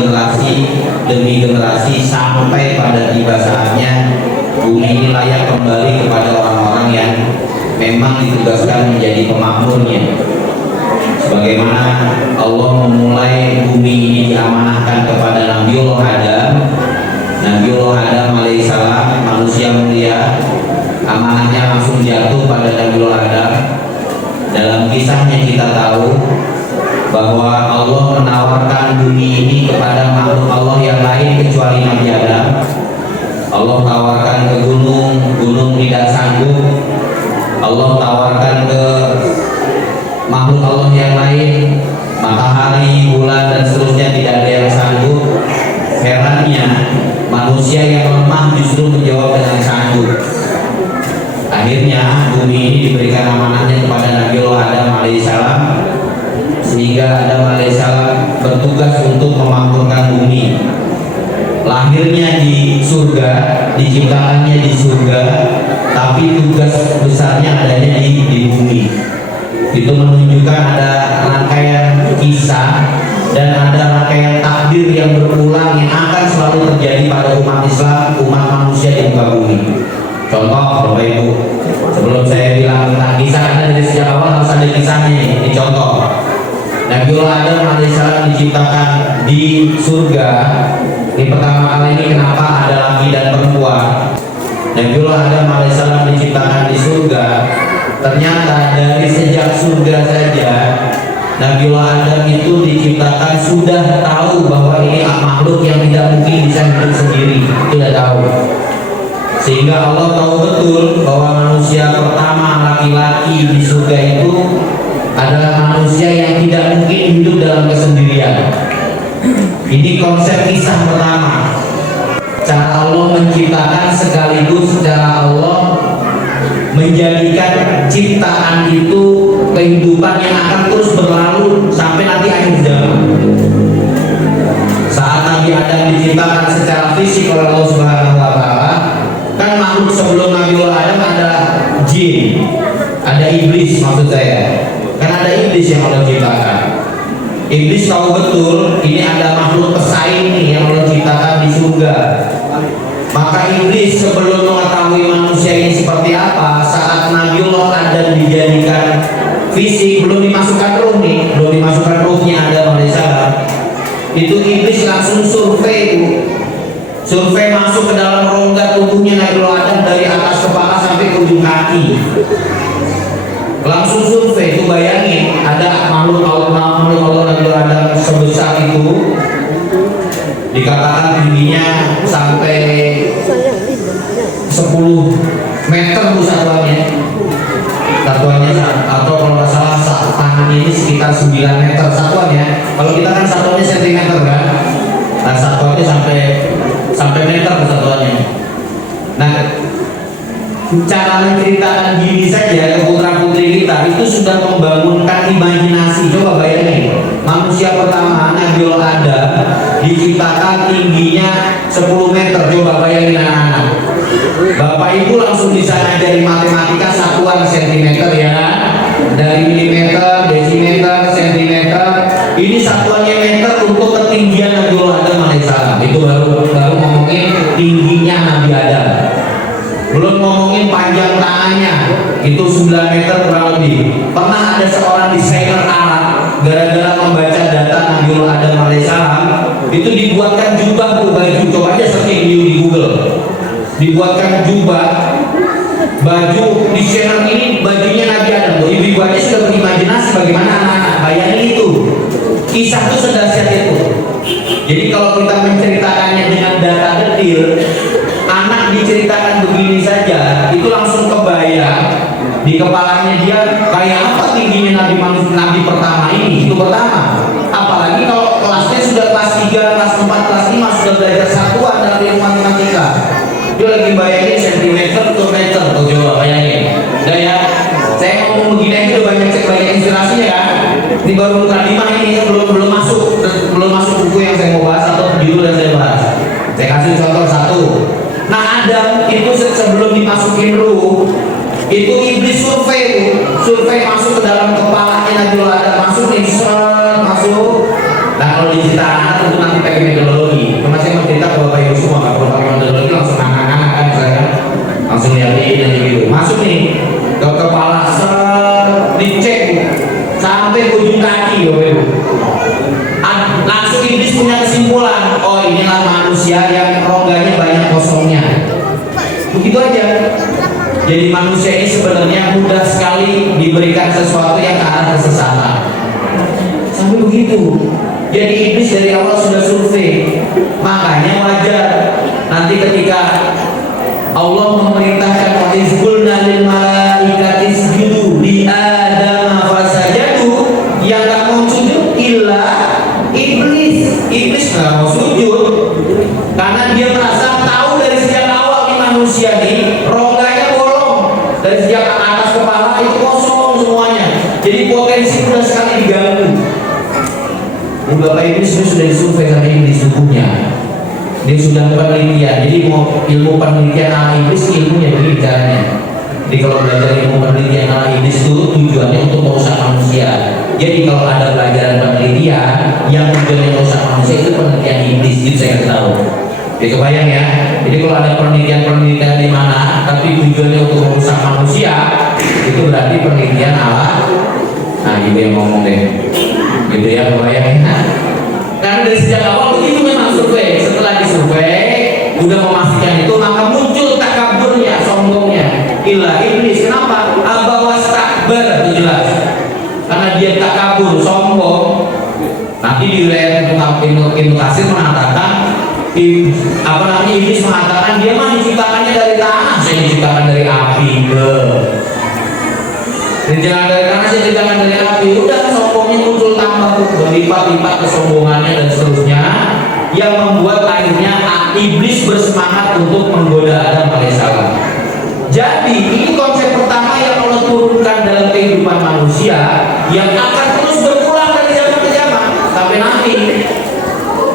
generasi demi generasi sampai pada tiba saatnya bumi ini layak kembali kepada orang-orang yang memang ditugaskan menjadi pemakmurnya. Sebagaimana Allah memulai bumi ini diamanahkan kepada Nabiullah Adam. Nabiullah Adam alaihissalam, manusia mulia, amanahnya langsung jatuh pada Nabiullah Adam. Dalam kisahnya kita tahu bahwa Allah menawarkan bumi ini kepada makhluk Allah yang lain kecuali Nabi Adam. Allah tawarkan ke gunung, gunung tidak sanggup. Allah tawarkan ke makhluk Allah yang lain, matahari, bulan dan seterusnya, tidak ada yang sanggup. Herannya manusia yang lemah justru menjawab dengan sanggup. Akhirnya bumi ini diberikan amanahnya kepada Nabiullah Adam alaihissalam, sehingga Adam alaihissalam bertugas untuk memakmurkan bumi. Lahirnya di surga, diciptakannya di surga, tapi tugas besarnya adanya di bumi. Itu menunjukkan ada rangkaian kisah dan ada rangkaian takdir yang berulang yang akan selalu terjadi pada umat Islam, umat manusia di muka bumi. Contoh, Bapak Ibu, sebelum saya bilang tentang kisah, karena dari sejak awal harus ada kisahnya. Ini contoh. Nabiullah Adam alaihissalam diciptakan di surga. Ini pertama kali ini kenapa ada laki dan perempuan. Nabiullah Adam alaihissalam diciptakan di surga. Ternyata dari sejak surga saja Nabiullah Adam itu diciptakan sudah tahu bahwa ini makhluk yang tidak mungkin bisa hidup sendiri. Sudah tahu. Sehingga Allah tahu betul bahwa manusia pertama laki-laki di surga itu adalah manusia yang tidak mungkin hidup dalam kesendirian. Ini konsep kisah pertama. Cara Allah menciptakan sekaligus cara Allah menjadikan ciptaan itu kehidupan yang akan terus berlalu sampai nanti akhir zaman. Saat Nabi Adam diciptakan secara fisik oleh Allah Subhanahu wa taala, kan makhluk sebelum Nabiullah Adam ada jin, ada iblis maksud saya. Kan ada iblis yang Allah ciptakan. Iblis tahu betul ini ada makhluk pesaing nih yang Allah ciptakan di surga. Maka iblis sebelum mengetahui manusia ini seperti apa, saat Nabiullah Adam dijadikan fisik, belum dimasukkan ruh nih, belum dimasukkan ruhnya Adam alaihissalam, itu iblis langsung survei itu. Survei masuk ke dalam rongga tubuhnya Nabiullah Adam dari atas kepala sampai ke ujung kaki. Langsung survei itu, bayangin ada makhluk Allah Nabiullah Adam sebesar itu, dikatakan tingginya sampai 10 meter tuh satuannya, atau kalau nggak salah tangannya ini sekitar 9 meter satuannya. Kalau kita kan satuannya sentimeter kan, nah satuannya sampai meter satuannya. Nah, cara menceritakan diri saja ke putra putri kita itu sudah membangunkan imajinasi. Coba bayangin, manusia pertama Nabiullah Adam diciptakan tingginya 10 meter. Coba bayangin anak-anak, Bapak Ibu langsung bisa ngajari matematika satuan sentimeter ya, dari milimeter, desimeter, sentimeter. Ini satuannya meter untuk ketinggian Nabiullah Adam alaihissalam. Itu baru ngomongin tingginya Nabi Adam. Belum ngomongin panjang tangannya, itu 9 meter kurang lebih. Pernah ada seorang desainer Arab, gara-gara membaca data Nabiullah Adam alaihissalam, itu dibuatkan jubah baju. Coba aja searching di Google. Dibuatkan jubah baju desainer ini, bajunya Nabi Adam. Ibu-ibu aja sudah berimajinasi bagaimana anak-anak. Bayangin itu, kisah itu sedahsyat itu. Jadi kalau kita menceritakannya dengan data detail, anak diceritakan begini saja, itu langsung kebayang di kepalanya dia kayak apa tingginya Nabi pertama ini. Itu pertama. Apalagi kalau kelasnya sudah kelas 3, kelas 4, kelas 5 sudah belajar satuan dari ilmu matematika. Dia lagi bayangin sentimeter ke meter. Tuh coba bayangin. Udah ya, saya ngomong begini aja udah banyak inspirasinya kan. Ini baru mukadimah ini, belum masuk buku yang saya mau bahas atau judul yang saya bahas. Saya kasih contoh satu. Nah, Adam itu sebelum dimasukin ruh, itu iblis survei masuk ke dalam kepalanya Nabiullah Adam, masuk. Nah, kalau diceritakan untuk nanti pakai metodologi. Cuma saya mau cerita ke Bapak Ibu semua, nggak perlu pakai metodologi, langsung anak-anak kan, saya kan langsung lihat gitu. Masuk nih ke kepala, dicek sampai ujung kaki, Bapak Ibu. Langsung iblis punya kesimpulan, oh inilah manusia yang rongganya banyak kosongnya. Begitu aja. Jadi manusia ini sebenarnya mudah sekali diberikan sesuatu yang ke arah kesesatan. Sampai begitu. Jadi iblis dari awal sudah survei. Makanya wajar nanti ketika Allah memerintahkan wa izqulna lil malaikati isjudu li Adam fasajadu, yang enggak mau sujud illa iblis. Iblis enggak mau sujud karena dia merasa tahu dari sejak awal di manusia ini rongganya bolong, dari sejak atas kepala itu kosong semuanya. Jadi potensi mudah sekali diganggu. Bapak Iblis sudah disurvei sama iblis tubuhnya. Dia sudah penelitian. Jadi mau ilmu penelitian ala iblis, ilmunya begini caranya. Jadi kalau belajar ilmu penelitian ala iblis itu tujuannya untuk merusak manusia. Jadi kalau ada pelajaran penelitian yang tujuannya merusak manusia, itu penelitian iblis. Itu saya kasih tahu. Jadi kebayang ya. Jadi kalau ada penelitian di mana tapi tujuannya untuk merusak manusia, itu berarti penelitian ala. Nah, ibu yang ngomong deh. Gitu ya, kebayang ya. Karena dari sejak awal begitu memang survei. Setelah disurvei, udah memastikan itu, maka muncul takaburnya, sombongnya. Illa iblis. Kenapa? Abawas takbar, itu jelas. Karena dia takabur, sombong. Nanti di wilayah Ibnu Katsir mengatakan, iblis mengatakan dia mah diciptakannya dari tanah, saya diciptakan dari api. Jangan dari tanah, saya diciptakan dari api. Udah, sombongnya muncul tambah berlipat-lipat kesombongannya dan seterusnya, yang membuat akhirnya iblis bersemangat untuk menggoda Adam alaihissalam. Jadi ini konsep pertama yang Allah turunkan dalam kehidupan manusia, yang akan terus berulang dari zaman ke zaman sampai nanti,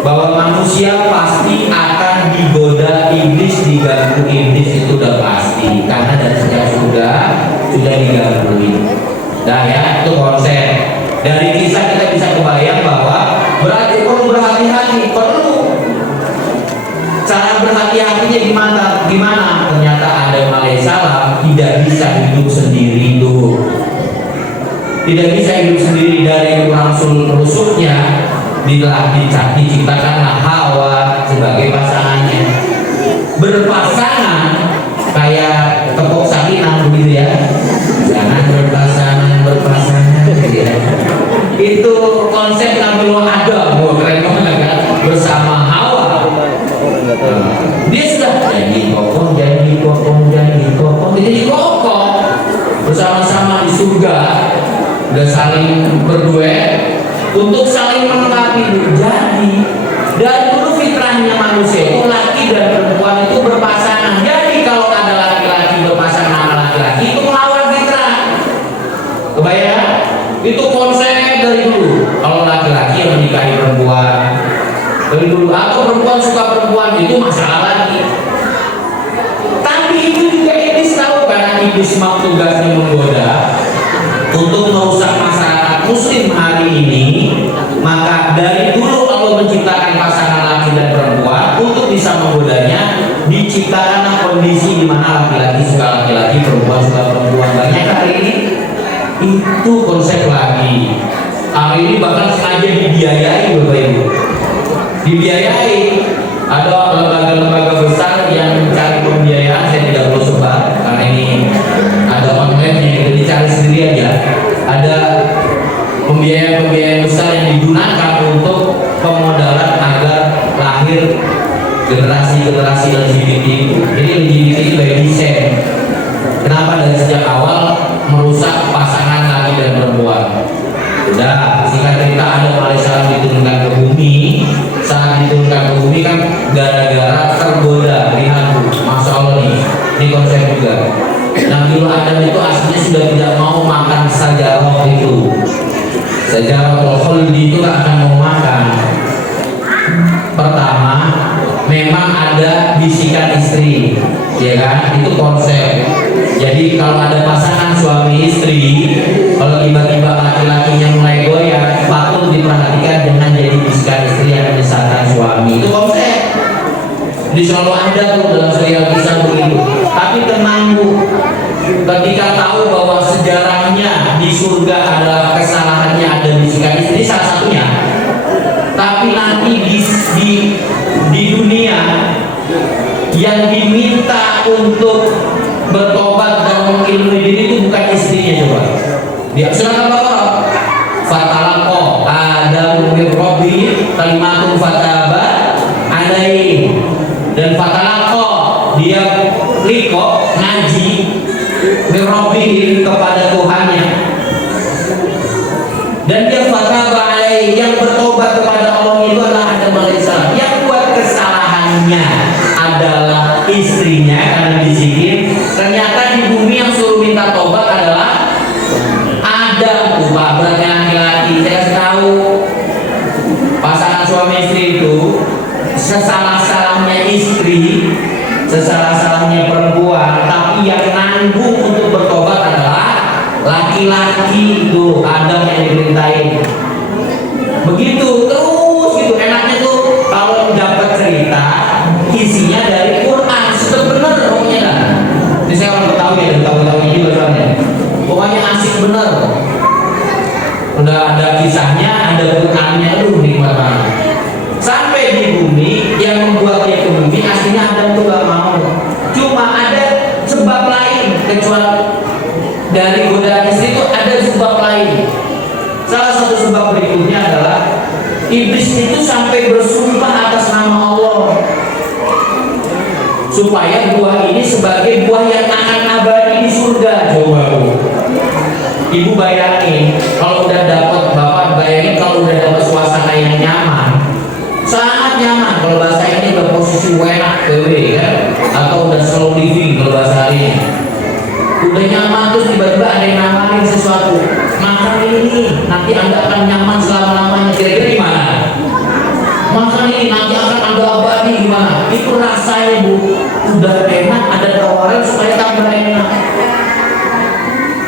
bahwa manusia pasti akan digoda iblis, diganggu iblis, itu udah pasti, karena dari sejak sudah digangguin. Nah ya, itu konsep. Dari kisah kita bisa kebayang bahwa berarti perlu berhati-hati, perlu. Cara berhati-hatinya gimana? Ternyata Adam alaihissalam tidak bisa hidup sendiri tuh. Tidak bisa hidup sendiri, dari rasul rusuknya diciptakanlah Hawa sebagai pasangannya. Berpasangan kayak tepuk sakinah begitu ya. Jangan berpasangan gitu ya. Itu konsep Nabiullah Adam. Wah, keren banget kan? Bersama Hawa. Dia sudah jadi kokoh, jadi kokoh bersama-sama di surga. Udah saling berduet untuk saling melengkapi. Jadi dari dulu fitrahnya manusia itu laki dan perempuan itu berpasangan. Jadi kalau ada laki-laki berpasangan sama laki-laki, itu melawan fitrah. Kebayang? Itu konsep dari dulu. Kalau laki-laki yang menikahi perempuan dari dulu, atau perempuan suka perempuan, itu masalah lagi. Tapi itu juga iblis tahu, karena iblis tugasnya menggoda untuk merusak masyarakat muslim hari ini. Maka dari dulu Allah menciptakan pasangan laki dan perempuan untuk bisa menggodanya. Diciptakanlah kondisi di mana laki-laki suka laki-laki, perempuan suka perempuan. Banyak hari ini itu konsep lagi. Hari ini bahkan sengaja dibiayai, Bapak Ibu. Dibiayai. Ada lembaga-lembaga besar yang mencari pembiayaan, saya tidak perlu sebar karena ini ada online-nya, itu dicari sendiri aja. Ada pembiayaan besar yang digunakan untuk pemodalan agar lahir generasi LGBT. Jadi LGBT itu by design. Kenapa? Dari sejak awal merusak pasangan laki dan perempuan. Udah, singkat cerita, Adam alaihissalam diturunkan ke bumi. Saat diturunkan ke bumi kan gara-gara tergoda, lihat, masya Allah nih, ini konsep juga. Nabiullah Adam itu aslinya sudah tidak mau makan sajarah itu. Sajarah khuldi itu akan mau makan. Pertama, memang ada bisikan istri, ya kan? Itu konsep. Jadi kalau ada pasangan suami istri, kalau tiba-tiba laki-lakinya mulai goyah, patut diperhatikan, jangan jadi bisikan istri yang menyesatkan suami. Jadi selalu ada tuh dalam serial kisah begitu. Tapi tenang Bu, ketika tahu bahwa sejarahnya di surga adalah kesalahannya ada di sikap istri salah satunya. Tapi nanti di dunia yang diminta untuk bertobat dan mengilmui diri itu bukan istrinya coba. Dia surah Al-Baqarah. Fatalaqo Adam min Rabbih kalimatun fataba alaihi, dan fatalaqo dia liko ngaji min Rabbih kepada Tuhannya, dan dia fataba alaihi yang bertobat kepada Allah itu adalah Adam alaihissalam. Yang buat kesalahannya adalah istrinya karena disikin. Ternyata di bumi yang suruh minta tobat adalah Adam. Berarti laki-laki. Saya kasih tahu, pasangan suami istri itu sesalah-salahnya istri, sesalah-salahnya perempuan, tapi yang nanggung untuk bertobat adalah laki-laki. Itu Adam yang diperintahin. Begitu terus gitu. Enaknya tuh kalau dapat cerita isinya dari Quran, sudah benar pokoknya kan. Ini saya orang Betawi ya, Betawi juga soalnya. Pokoknya asik bener. Udah ada kisahnya, ada Qurannya, aduh nikmat banget. Sampai di bumi, yang membuatnya ke bumi aslinya Adam tuh gak mau. Cuma ada sebab lain, kecuali dari godaan istri itu ada sebab lain. Salah satu sebab berikutnya adalah iblis itu sampai bersumpah atas nama Allah supaya buah ini sebagai buah yang akan abadi di surga. Coba Ibu bayangin, kalau udah dapat, Bapak bayangin kalau udah dapat suasana yang nyaman, sangat nyaman. Kalau bahasa ini udah posisi enak PW kan, atau udah slow living kalau bahasa hari ini. Udah nyaman terus tiba-tiba ada yang nawarin sesuatu, makan ini nanti Anda akan nyaman selama-lamanya. Kira-kira gimana? Makan ini nanti akan Anda abadi gimana? Itu rasanya Bu, udah enak, ada tawaran supaya tambah enak.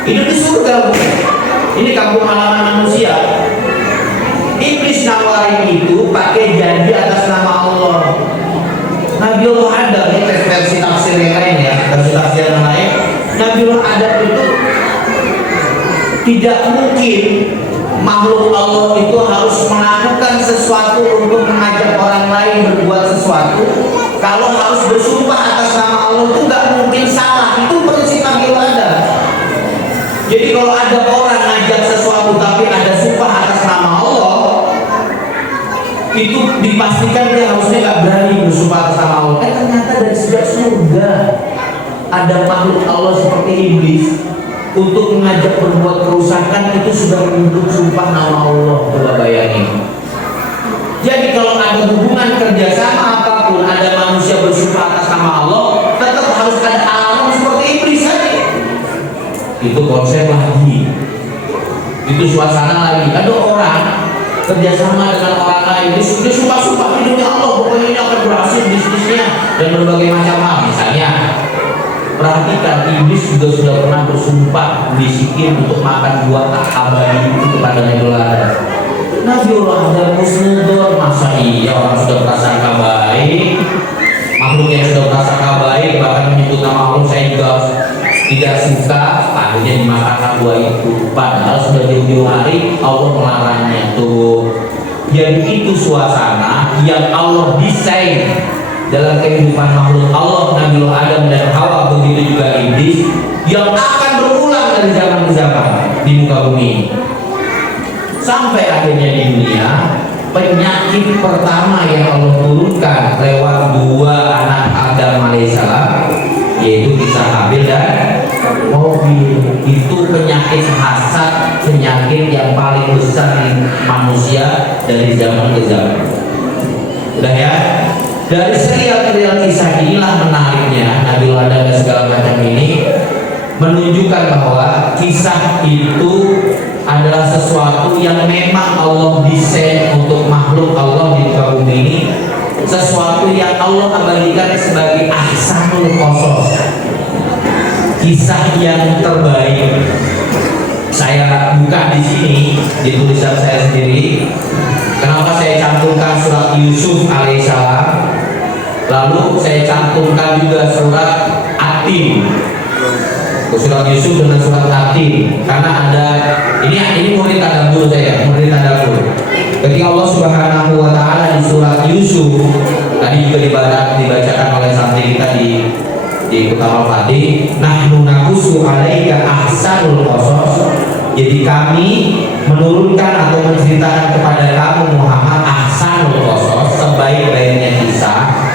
Hidup di surga Bu. Ini kampung halaman manusia. Iblis nawarin itu pakai janji atas nama Allah. Nabiullah Adam, ini versi tafsir yang lain ya, versi tafsir yang lain. Nabiullah Adam itu tidak mungkin makhluk Allah itu harus melakukan sesuatu untuk mengajak orang lain berbuat sesuatu. Kalau harus bersumpah atas nama Allah itu nggak mungkin salah. Itu prinsip Nabiullah Adam. Jadi kalau ada orang ngajak sesuatu tapi ada sumpah atas nama Allah, itu dipastikan dia harusnya nggak berani bersumpah atas nama Allah. Ternyata dari sejak surga ada makhluk Allah seperti iblis untuk mengajak berbuat kerusakan, itu sudah menyebut sumpah nama Allah. Coba bayangin. Jadi kalau ada hubungan kerjasama apapun, ada manusia bersumpah atas nama Allah, tetap harus ada alam seperti iblis saja. Itu konsep lagi, itu suasana lagi. Ada orang kerjasama dengan orang lain, dia sumpah-sumpah di dunia Allah, pokoknya ini akan berhasil bisnisnya dan berbagai macam hal. Misalnya, perhatikan, iblis juga sudah pernah bersumpah bisikin untuk makan buah abadi itu kepada Nabiullah Adam. Nabiullah Adam musnudor, masa iya orang sudah prasangka baik, makhluk yang sudah prasangka baik bahkan menyebut nama Allah, saya juga tidak suka, akhirnya dimakan buah itu. Padahal sudah jauh-jauh hari Allah melarangnya tuh. Jadi itu suasana yang Allah desain dalam kehidupan makhluk Allah, Nabiullah Adam dan Hawa, begitu juga iblis, yang akan berulang dari zaman ke zaman di muka bumi. Sampai akhirnya di dunia, penyakit pertama yang Allah turunkan lewat dua anak Adam alaihissalam, yaitu kisah Habil dan Qabil. Itu penyakit hasad, penyakit yang paling besar di manusia dari zaman ke zaman. Udah ya? Dari serial kisah inilah menariknya Nabiullah Adam dan segala macam ini menunjukkan bahwa kisah itu adalah sesuatu yang memang Allah desain untuk makhluk Allah di muka bumi ini, sesuatu yang Allah abadikan sebagai ahsanul qasas, kisah yang terbaik. Saya buka di sini di tulisan saya sendiri. Kenapa saya cantumkan surat Yusuf alaihissalam? Lalu saya cantumkan juga surat At-Tin, surat Yusuf dengan surat At-Tin, karena ada ini murid tadabbur saya, murid tadabbur. Ketika Allah Subhanahu wa taala di surat Yusuf tadi juga dibacakan oleh santri kita di Kota Al-Fatih, nahnu naqussu 'alaika ahsanul qasas. Jadi kami menurunkan atau menceritakan kepada kamu Muhammad ahsanul qasas, sebaik-baiknya kisah.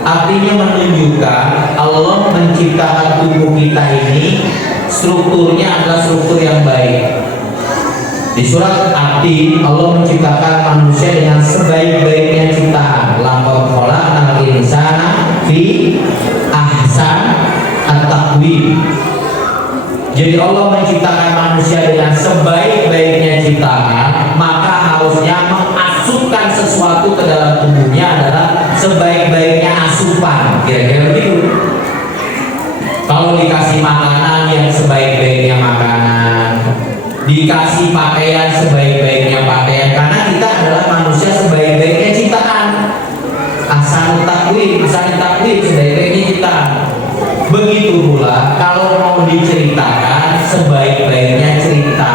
Artinya menunjukkan Allah menciptakan tubuh kita ini strukturnya adalah struktur yang baik. Di surat At-Tin Allah menciptakan manusia dengan sebaik-baiknya ciptaan. Laqad khalaqnal insana fi ahsan at-taqwim. Jadi Allah menciptakan manusia dengan sebaik-baiknya ciptaan, maka harusnya mengasupkan sesuatu ke dalam tubuhnya adalah sebaik-baiknya asupan. Kira-kira begitu. Kalau dikasih makanan yang sebaik-baiknya makanan, dikasih pakaian sebaik-baiknya pakaian, karena kita adalah manusia sebaik-baiknya ciptaan. Ahsanut taqwim, sebaik-baiknya ciptaan. Begitu pula kalau mau diceritakan sebaik-baiknya cerita.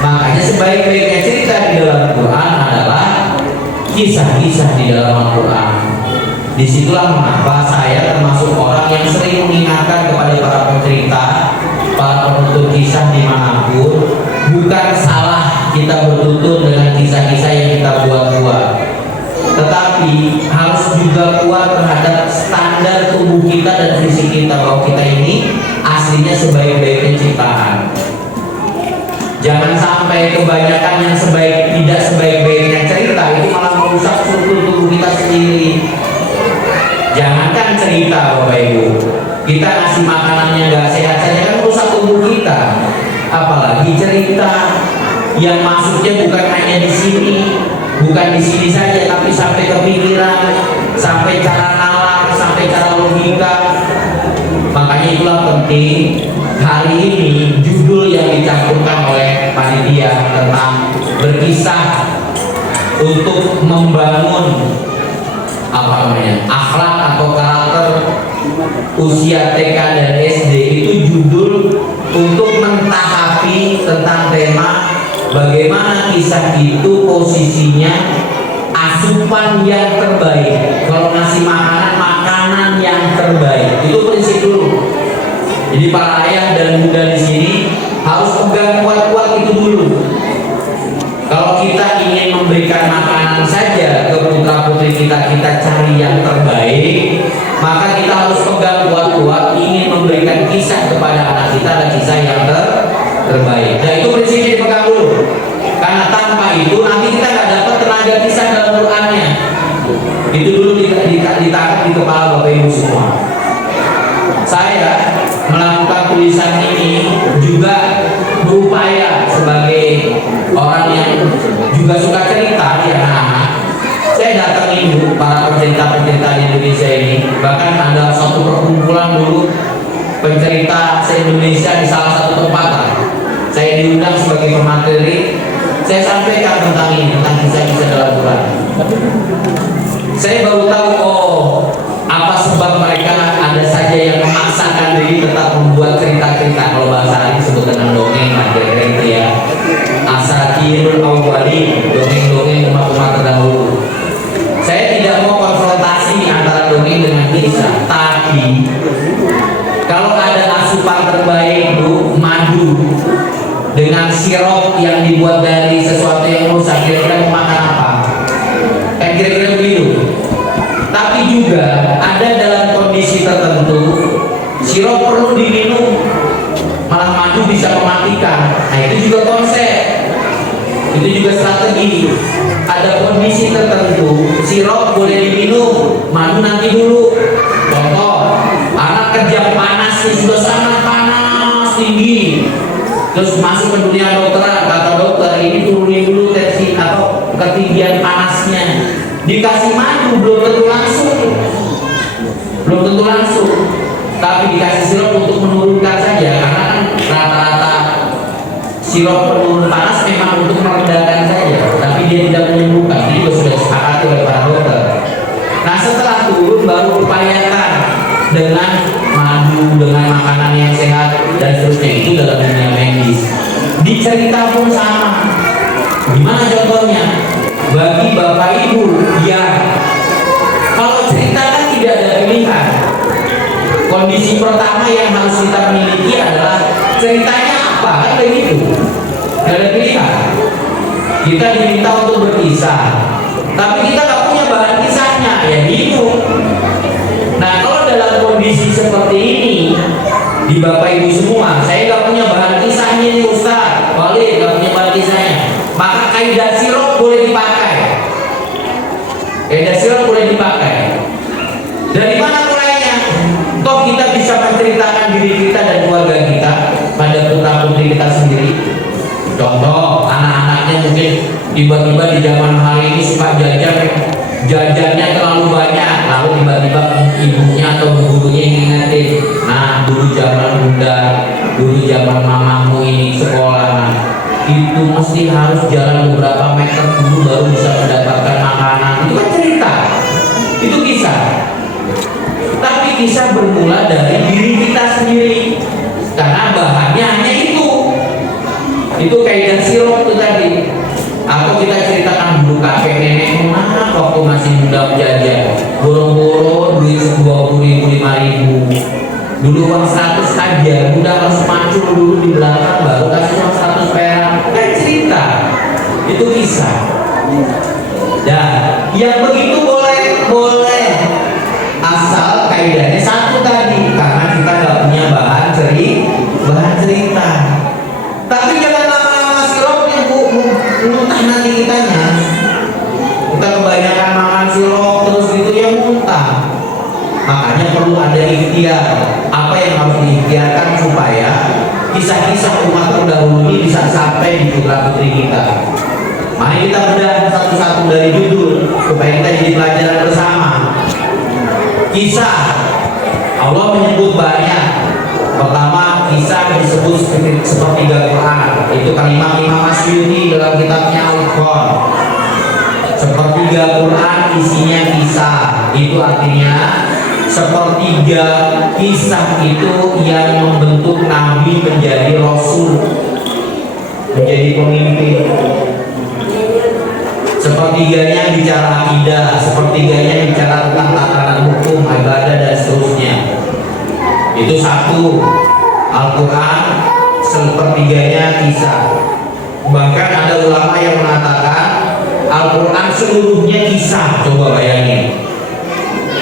Makanya sebaik-baiknya cerita di dalam Quran adalah kisah-kisah di dalam Al-Quran. Disitulah mengapa saya termasuk orang yang sering mengingatkan kepada para pencerita, para penutur kisah dimanapun, bukan salah kita bertutur dengan kisah-kisah yang kita buat-buat, tetapi harus juga kuat terhadap standar tubuh kita dan fisik kita, bahwa kita ini aslinya sebaik-baiknya ciptaan. Jangan sampai kebanyakan yang tidak sebaik-baiknya cerita itu malah merusak struktur tubuh kita sendiri. Jangankan cerita Bapak Ibu, kita ngasih makanannya nggak sehat saja kan merusak tubuh kita. Apalagi cerita yang masuknya bukan hanya di sini, bukan di sini saja, tapi sampai ke pikiran, sampai cara nalar, sampai cara logika. Makanya itulah penting hari ini judul yang dicantumkan oleh panitia tentang berkisah untuk membangun akhlak atau karakter usia TK dan SD, itu judul untuk mentahapi tentang tema bagaimana kisah itu posisinya asupan yang terbaik. Kalau ngasih makanan yang terbaik, itu prinsip dulu. Jadi para ayah dan bunda di sini harus pegang kuat-kuat itu dulu. Kalau kita ingin memberikan makanan saja ke putra putri kita, kita cari yang terbaik, maka kita harus pegang kuat-kuat. Ingin memberikan kisah kepada anak kita adalah kisah yang terbaik. Dan itu prinsipnya dipegang dulu. Karena tanpa itu nanti kita nggak dapat tenaga kisah dalam Qurannya. Itu dulu ditangkap di kepala Bapak Ibu semua. Saya melakukan tulisan ini juga berupaya sebagai orang yang juga suka cerita di anak-anak. Saya datangin para pencerita-pencerita di Indonesia ini. Bahkan ada satu perkumpulan dulu pencerita se-Indonesia di salah satu tempat. Saya diundang sebagai pemateri. Saya sampaikan tentang ini, tentang kisah-kisah dalam Quran. Saya baru tahu apa sebab mereka ada saja yang memaksakan diri tetap membuat cerita-cerita. Kalau bahasa ini disebut dengan dongeng, kira-kira itu ya. Asatirul awwalin, dongeng-dongeng umat-umat terdahulu. Saya tidak mau konfrontasi antara dongeng dengan kisah, tapi kalau ada asupan terbaik Bu, madu dengan sirup yang dibuat dari sesuatu yang rusak, kira-kira mau makan apa? Kan kira-kira begitu. Tapi juga ada dalam kondisi tertentu sirup perlu diminum, malah madu bisa mematikan. Nah itu juga konsep, itu juga strategi. Ada kondisi tertentu sirup boleh diminum, madu nanti dulu. Contoh, anak kerja panas sudah sangat panas tinggi, terus masuk ke dunia dokteran, kata dokter ini turunin dulu tensi atau ketinggian panasnya, dikasih madu belum tentu langsung, tapi dikasih sirup untuk menurunkan saja, karena kan rata-rata sirup penurun panas memang untuk merendahkan saja, tapi dia tidak menyembuhkan. Ini juga sudah disepakati oleh para dokter. Nah setelah dengan madu, dengan makanan yang sehat dan seterusnya. Itu dalam dunia medis. Di cerita pun sama. Gimana contohnya? Bagi bapak ibu yang kalau cerita kan tidak ada pilihan. Kondisi pertama yang harus kita miliki adalah ceritanya apa, kan begitu. Tidak ada pilihan. Kita diminta untuk berkisah, tapi kita nggak punya bahan kisahnya, ya hidup. Nah, kalau dalam kondisi seperti ini, di bapak ibu semua, saya nggak punya bahan kisahnya nih Ustaz, Walid nggak punya bahan kisahnya, maka kaidah sirop boleh dipakai. Kaidah sirop boleh dipakai. Dari mana mulainya? Toh kita bisa menceritakan diri kita dan keluarga kita pada putra putri kita sendiri. Contoh, anak-anaknya mungkin tiba-tiba di zaman hari ini suka jajannya terlalu banyak, lalu tiba-tiba ibunya atau gurunya ngingetin, nah dulu zaman bunda, dulu zaman mamamu ini sekolah, nah, itu mesti harus jalan beberapa meter dulu baru bisa mendapatkan makanan. Itu kan cerita, itu kisah. Tapi kisah bermula dari diri kita sendiri, karena bahannya hanya itu. Itu kaidah sirop itu tadi. Atau kita ceritakan dulu kakek nenekmu, nah waktu masih muda jajan, boro-boro duit 20.000, 5.000, dulu uang 100 aja, udah harus macul dulu di belakang baru kasih uang 100 perak. Kan cerita, itu kisah. Dan yang begitu boleh, asal kaidahnya satu tadi, karena kita nggak punya bahan cerita. Tapi jangan lama-lama sirupnya muntah nanti kitanya. Kita kebanyakan makan sirup terus gitu ya muntah. Makanya perlu ada ikhtiar. Apa yang harus diikhtiarkan supaya kisah-kisah umat terdahulu ini bisa sampai di putra putri kita. Mari kita bedah satu-satu dari judul supaya kita jadi pelajaran bersama. Kisah Allah menyebut banyak. Pertama, kisah disebut sepertiga Quran. Itu kalimat Imam Asy'uti dalam kitabnya Al-Qur'an. Sepertiga Quran isinya kisah. Itu artinya sepertiga kisah itu yang membentuk Nabi menjadi Rasul, menjadi pemimpin. Sepertiganya bicara akidah, sepertiganya bicara tentang tatanan hukum, ibadah dan seterusnya. Itu satu. Al-Quran sepertiganya kisah. Bahkan ada ulama yang mengatakan Al-Quran seluruhnya kisah. Coba bayangin,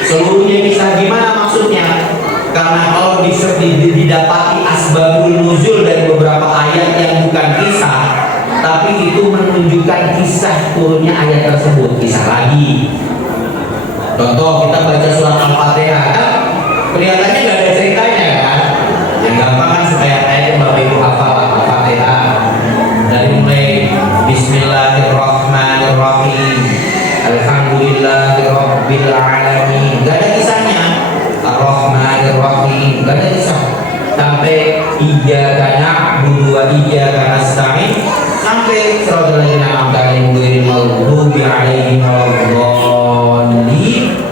seluruhnya kisah. Gimana maksudnya? Karena kalau didapati asbabul nuzul dari beberapa ayat yang bukan kisah, tapi itu menunjukkan kisah turunnya ayat tersebut. Kisah lagi. Contoh, kita baca surat Al-Fatihah kan kelihatannya nggak ada ceritanya kan. Yang gampang kan supaya ayat Bapak Ibu hafal Al-Fatihah dari mulai Bismillahirrahmanirrahim, Alhamdulillahirabbil alamin, nggak ada kisahnya. Ar-Rahmanirrahim, nggak ada kisah. Sampai iyyaka na'budu wa iyyaka nasta'in, sampai siratal ladzina an'amta 'alaihim ghairil maghdubi 'alaihim waladdallin.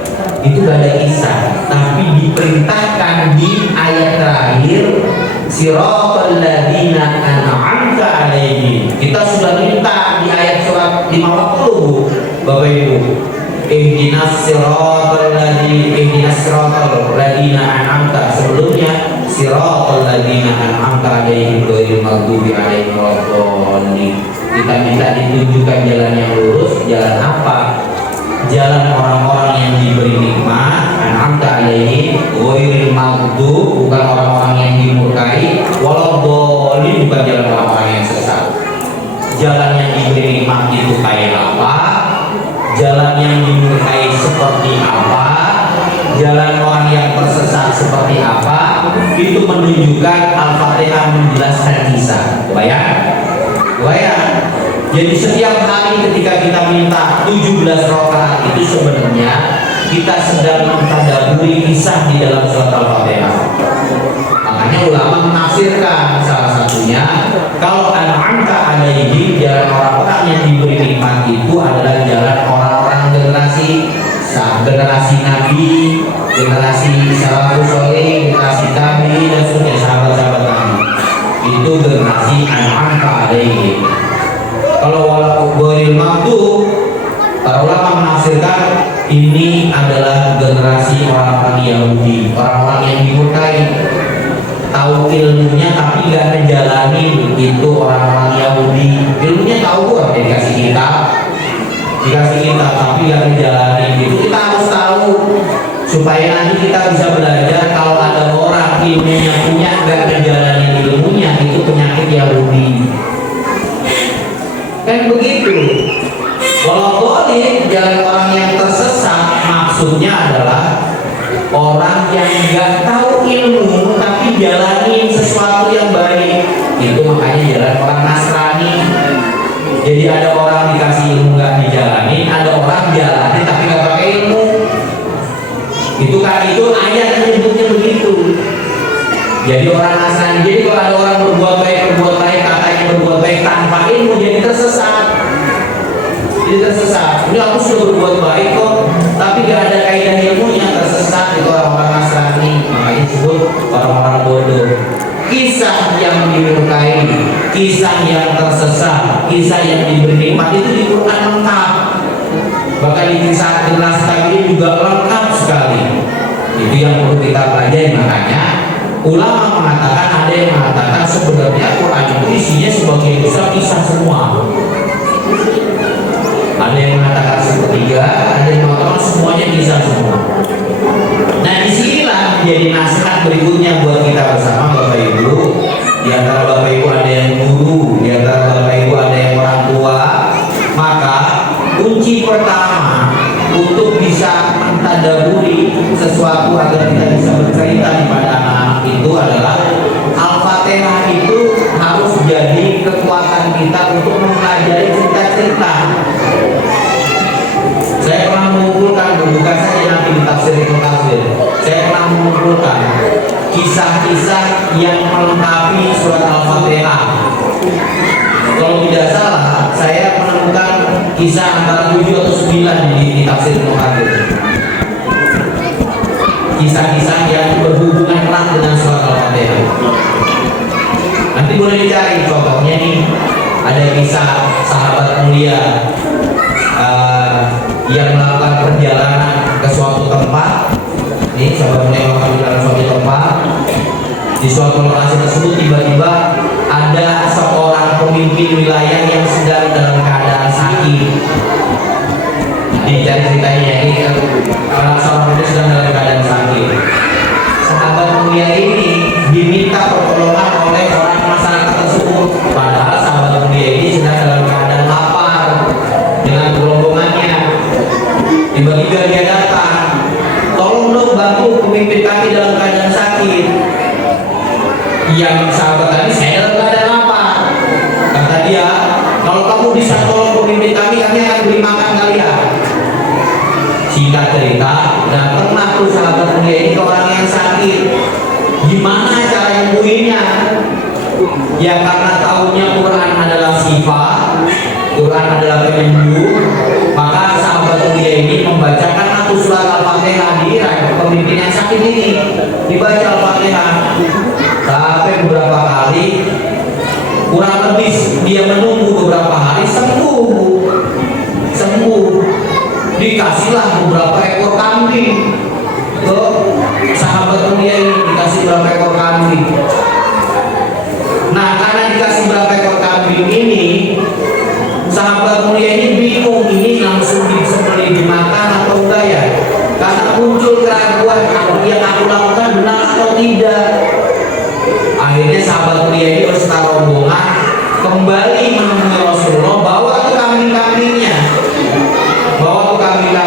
Itu gak ada kisah, tapi diperintahkan di ayat terakhir siratal ladzina an'amta 'alaihim. Kita sudah minta di ayat surat 50 Bapak Ibu, ihdinas siratal ladzina an'amta. Sebelumnya siratal ladzina an'amta 'alaihim ghairil maghdubi 'alaihim waladdallin. Kita minta ditunjukkan jalan yang lurus. Jalan apa? Jalan orang-orang yang diberi nikmat, an'amta 'alaihim ghairil maghdub, bukan orang-orang yang dimurkai, waladdallin, bukan jalan orang-orang yang sesat. Jalan yang diberi nikmat itu kayak apa? Jalan yang dimurkai seperti apa? Jalan orang yang tersesat seperti apa? Itu menunjukkan Al-Fatihah menjelaskan kisah. Bayang? Jadi setiap hari ketika kita minta 17 rakaat itu sebenarnya kita sedang mentadaburi kisah di dalam surat Al-Fatihah. Makanya ulama menafsirkan salah satunya kalau an'amta 'alaihim, jalan orang-orang yang diberi nikmat itu adalah jalan orang-orang generasi Nabi, generasi salafus soleh, generasi kami dan seterusnya, sahabat-sahabat kami. Itu generasi an'amta alaihim. Kalau walaupun ghairil maghdub, para ulama menafsirkan ini adalah generasi orang-orang Yahudi, orang-orang yang dimurkai, tahu ilmunya tapi gak menjalani. Itu orang-orang Yahudi, ilmunya tahu kok, dikasih kitab tapi gak menjalani. Itu kita harus tahu supaya nanti kita bisa belajar. Kalau ada orang ilmunya punya gak menjalani ilmunya, itu penyakit Yahudi, kan begitu. Kalau boleh jalan orang yang tersesat, maksudnya adalah orang yang nggak tahu ilmu tapi jalanin sesuatu yang baik. Itu makanya jalan orang Nasrani. Jadi ada orang dikasih ilmu nggak dijalanin, ada orang jalanin tapi nggak pakai ilmu. Itu kan itu ayat menyebutnya begitu. Jadi orang Nasrani. Jadi kalau ada orang berbuat baik katanya berbuat baik tanpa ilmu, jadi tersesat. Ini aku sudah berbuat baik kok, tapi gak ada kaidah ilmunya, tersesat. Itu orang-orang Nasrani, makanya disebut orang-orang bodoh. Kisah yang dimurkai, kisah yang tersesat, kisah yang diberi nikmat itu di Quran lengkap. Bahkan di kisah generasi kami juga lengkap sekali. Itu yang perlu kita pelajari. Makanya ulama mengatakan, ada yang mengatakan sebenarnya Quran itu isinya sebagai kisah semua. Ada yang mengatakan sepertiga, ada yang mengatakan semuanya kisah semua. Nah, disinilah jadi nasihat berikutnya buat kita bersama Bapak Ibu. Di antara Bapak Ibu ada yang guru, di antara Bapak Ibu ada yang orang tua. Maka kunci pertama untuk bisa mentadaburi sesuatu agar kita bisa bercerita kepada anak-anak itu adalah Al-Fatihah. Itu harus jadi kekuatan kita untuk mempelajari cerita-cerita. Saya pernah mengumpulkan, bukan saja nanti di tafsir itu tafsir, saya pernah mengumpulkan kisah-kisah yang melengkapi surat Al-Fatihah. Kalau tidak salah, saya menemukan kisah antara 7 atau 9 di tafsir itu tafsir. Kisah-kisah yang berhubungan erat dengan surat Al-Fatihah. Nanti boleh dicari contohnya nih. Ada kisah sahabat mulia yang melakukan perjalanan ke suatu tempat. Ini sahabat mulia melakukan perjalanan ke suatu tempat. Di suatu lokasi tersebut tiba-tiba ada seorang pemimpin wilayah yang sedang dalam keadaan sakit. Dicari ceritanya ini seorang pemimpin sedang dalam keadaan sakit. Sahabat mulia ini diminta pertolongan oleh orang masyarakat tersebut. Padahal sahabat mulia ini sedang dalam keadaan lapar dengan rombongannya. Tiba-tiba dia datang, tolong dong bantu pemimpin kami dalam keadaan sakit. Yang sahabat tadi, saya dalam keadaan lapar. Kata dia, kalau kamu bisa tolong pemimpin kami akan beri makan kalian. Singkat cerita, datanglah tuh sahabat mulia ini ke orang yang sakit. Gimana cara nyembuhinnya? Ya karena tahunya Quran adalah sifat, Quran adalah penyembuh, maka sahabat mulia ini membacakan satu surat Al-Fatihah di pemimpin yang sakit ini. Dibaca Al-Fatihah sampai beberapa kali, kurang lebih dia menunggu beberapa hari, sembuh. Dikasihlah beberapa ekor kambing. Tuh, sahabat mulia ini dikasih beberapa ekor kambing. Nah, karena dikasih beberapa ekor kambing ini, sahabat mulia ini bingung, ini langsung disembelih dimakan atau enggak ya? Karena muncul keraguan, yang aku lakukan benar atau tidak. Akhirnya sahabat mulia ini berserta rombongan kembali menemui Rasulullah, bawa ke kambing-kambingnya.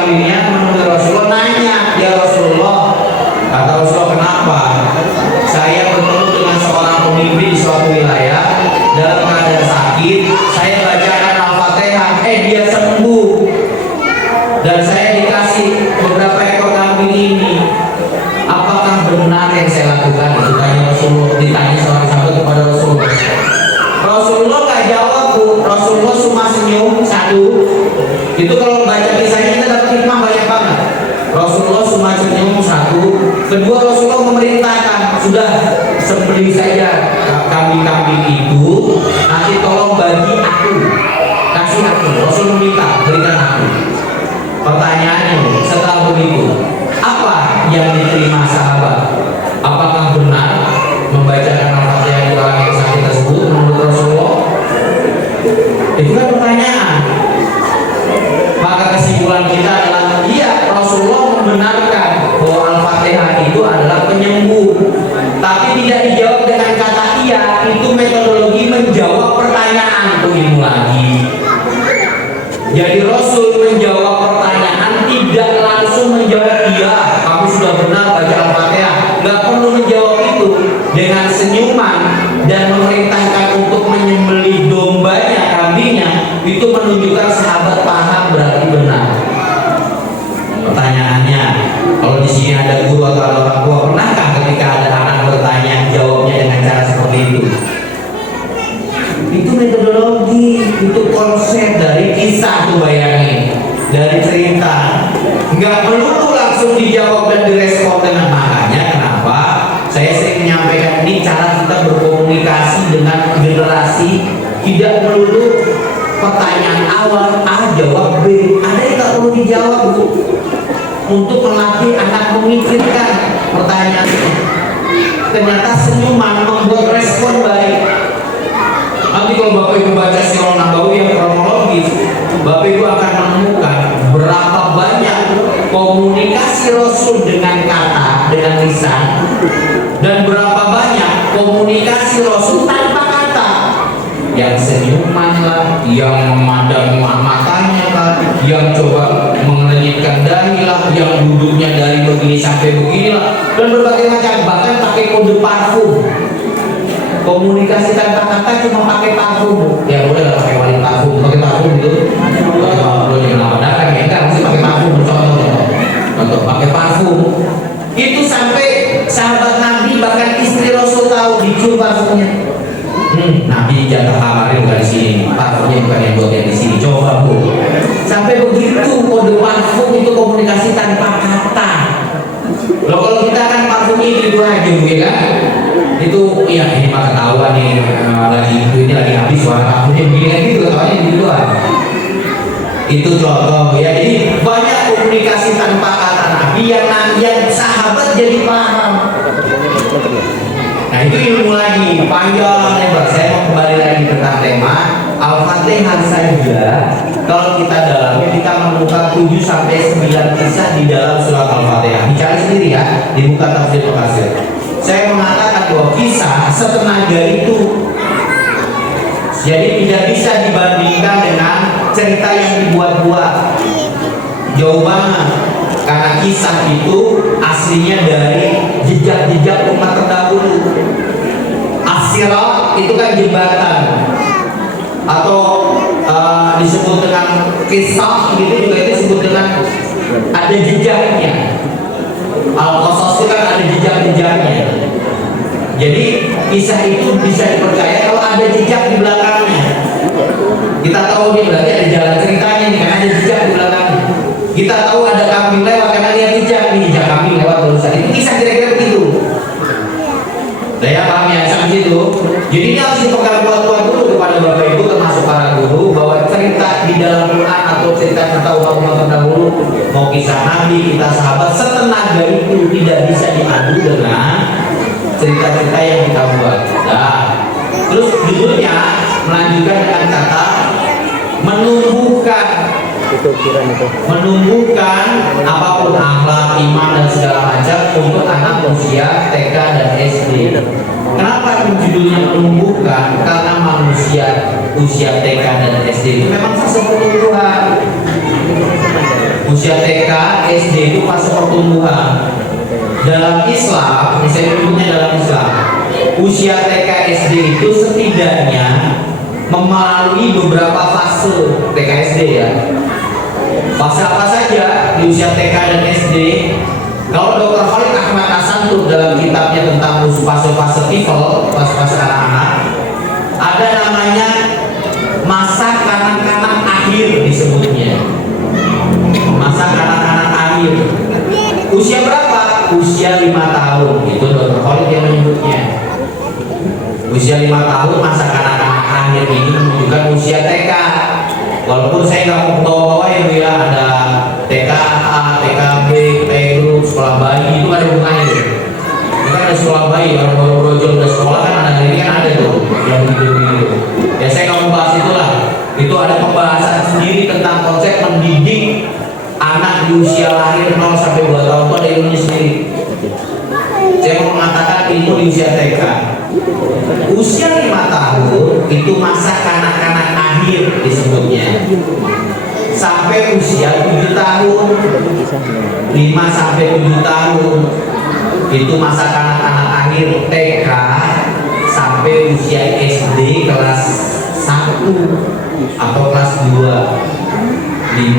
Menemui Rasulullah, nanya, ya Rasulullah, kata Rasulullah, kenapa saya bertemu dengan seorang pemimpin di suatu wilayah dalam keadaan sakit, saya bacakan Al-Fatihah, dia sembuh, dan saya dikasih beberapa ekor kambing ini. Apakah benar yang saya lakukan? Itu tanya Rasulullah, ditanya seorang sahabat kepada Rasulullah. Rasulullah gak jawab, Rasulullah cuma senyum satu. Itu kalau baca kisahnya kita dapat hikmah banyak banget. Rasulullah cuma senyum satu. Kedua, Rasulullah memerintahkan, sudah sembelih saja kambing-kambing itu, nanti tolong bagi aku, kasih aku. Rasul meminta, berikan aku. Pertanyaannya setelah begitu, apa yang diterima sahabat? Apakah benar membacakan Al-Fatihah di orang yang sakit tersebut menurut Rasulullah? Itu kan pertanyaan. Maka kesimpulan kita adalah iya, Rasulullah membenarkan bahwa Al-Fatihah itu adalah penyembuh. Tapi tidak dijawab dengan kata iya. Itu metodologi menjawab pertanyaan. Itu ilmu lagi. Jadi Rasul menjawab pertanyaan, tidak langsung menjawab iya, kamu sudah benar baca Al-Fatihah. Nggak perlu menjawab itu. Dengan senyuman dan memerintahkan untuk menyembelih dombanya, kambingnya, itu menunjukkan sahabat paham, berarti benar. Pertanyaannya, kalau di sini ada guru atau ada orang tua, pernahkah ketika ada anak bertanya jawabnya dengan cara seperti itu? Itu metodologi, itu konsep dari kisah, tuh bayangin, dari cerita. Nggak perlu langsung dijawab dan direspon dengan makanya. Kenapa? Saya sering menyampaikan ini cara kita berkomunikasi dengan generasi. Tidak melulu pertanyaan awal A jawab B, ada yang nggak perlu dijawab, Bu, untuk melatih anak memikirkan pertanyaannya. Ternyata senyuman membuat respon baik. Nanti kalau Bapak Ibu baca Sirah Nabawi yang kronologis, Bapak Ibu akan menemukan berapa banyak komunikasi Rasul dengan kata, dengan lisan, dan berapa banyak komunikasi Rasul tanpa kata. Yang senyuman lah, yang memandang matanya lah, yang coba mengelilitkan dahi lah, yang duduknya dari begini sampai begini lah, dan berbagai macam, bahkan pakai kode parfum. Komunikasi tanpa kata cuma pakai parfum. Ya boleh lah pakai wangi parfum, pakai parfum gitu. Pakai parfum yang nama datang ya, enggak mesti pakai parfum. Contoh pakai parfum. Itu sampai sahabat Nabi bahkan istri Rasul tahu dicium parfumnya. Nabi jatah kamarnya bukan di sini, parfumnya bukan yang buat yang di sini. Coba Bu. Sampai begitu kode parfum itu komunikasi tanpa kata. Loh kalau kita kan parfumnya itu aja Bu ya kan? Itu ya ini mah ketahuan nih lagi ini lagi habis warna parfumnya begini kan gitu, ketahuannya gitu doang. Itu contoh ya. Jadi banyak komunikasi tanpa kata Nabi yang sahabat jadi paham. Nah itu ilmu lagi panjang lebar. Saya mau kembali lagi tentang tema Al-Fatihah saja. Kalau kita dalamnya kita menemukan 7 sampai 9 kisah di dalam surat Al-Fatihah. Dicari sendiri ya, dibuka tafsir Al-Qasir. Saya mengatakan bahwa kisah setenaga itu, jadi tidak bisa dibandingkan dengan cerita yang dibuat-buat. Jauh banget. Karena kisah itu aslinya dari jejak-jejak umat terdahulu. As-sirat itu kan jembatan, atau disebut dengan kisah gitu juga, itu disebut dengan ada jejaknya. Al-Qasas itu kan ada jejak-jejaknya. Jadi kisah itu bisa dipercaya kalau ada jejak di belakangnya. Kita tahu nih berarti ada jalan ceritanya nih, karena ada jejak di belakangnya. Kita tahu ada kambing lewat karena lihat jejak nih, jejak kambing lewat terusan. Itu kisah kira-kira begitu. Saya paham ya sampai situ. Jadi ini harus dipegang kuat-kuat dulu kepada Bapak Ibu termasuk para guru, bahwa cerita di dalam Quran atau cerita umat terdahulu, mau kisah Nabi, kita sahabat, setenaga itu tidak bisa diadu dengan cerita-cerita yang kita buat. Nah, terus judulnya melanjutkan dengan kata menumbuhkan apapun akhlak, iman dan segala macam untuk anak usia TK dan SD. Kenapa judulnya menumbuhkan? Karena manusia usia TK dan SD itu memang fase pertumbuhan. Usia TK, SD itu fase pertumbuhan. Dalam Islam, misalnya menyebutnya dalam Islam, usia TK SD itu setidaknya melalui beberapa fase TK SD ya. Fase apa saja di usia TK dan SD? Kalau Dr. Khalid Ahmad Hasan dalam kitabnya tentang fase-fase tifel, fase-fase anak-anak, ada namanya masa kanak-kanak akhir disebutnya. Masa kanak-kanak akhir. Usia berapa? Usia 5 tahun. Itu Dr. Khalid yang menyebutnya. Usia 5 tahun masa kanak-kanak akhir ini menunjukkan usia TK. Walaupun saya nggak mau bawa-bawa ya, ada TK A, TK B, playgroup, sekolah bayi, itu kan ada hubungannya tuh. Itu kan ada sekolah bayi, orang baru brojol udah sekolah kan ada, ini kan ada tuh yang gitu-gitu. Ya saya nggak mau bahas itulah. Itu ada pembahasan sendiri tentang konsep mendidik anak di usia lahir 0 sampai 2 tahun itu ada ilmunya sendiri. Saya mau mengatakan ilmu di usia TK. Usia 5 tahun itu masa kanak-kanak akhir disebutnya. Sampai usia 7 tahun, 5 sampai 7 tahun itu masa kanak-kanak akhir TK sampai usia SD kelas 1 atau kelas 2. 5,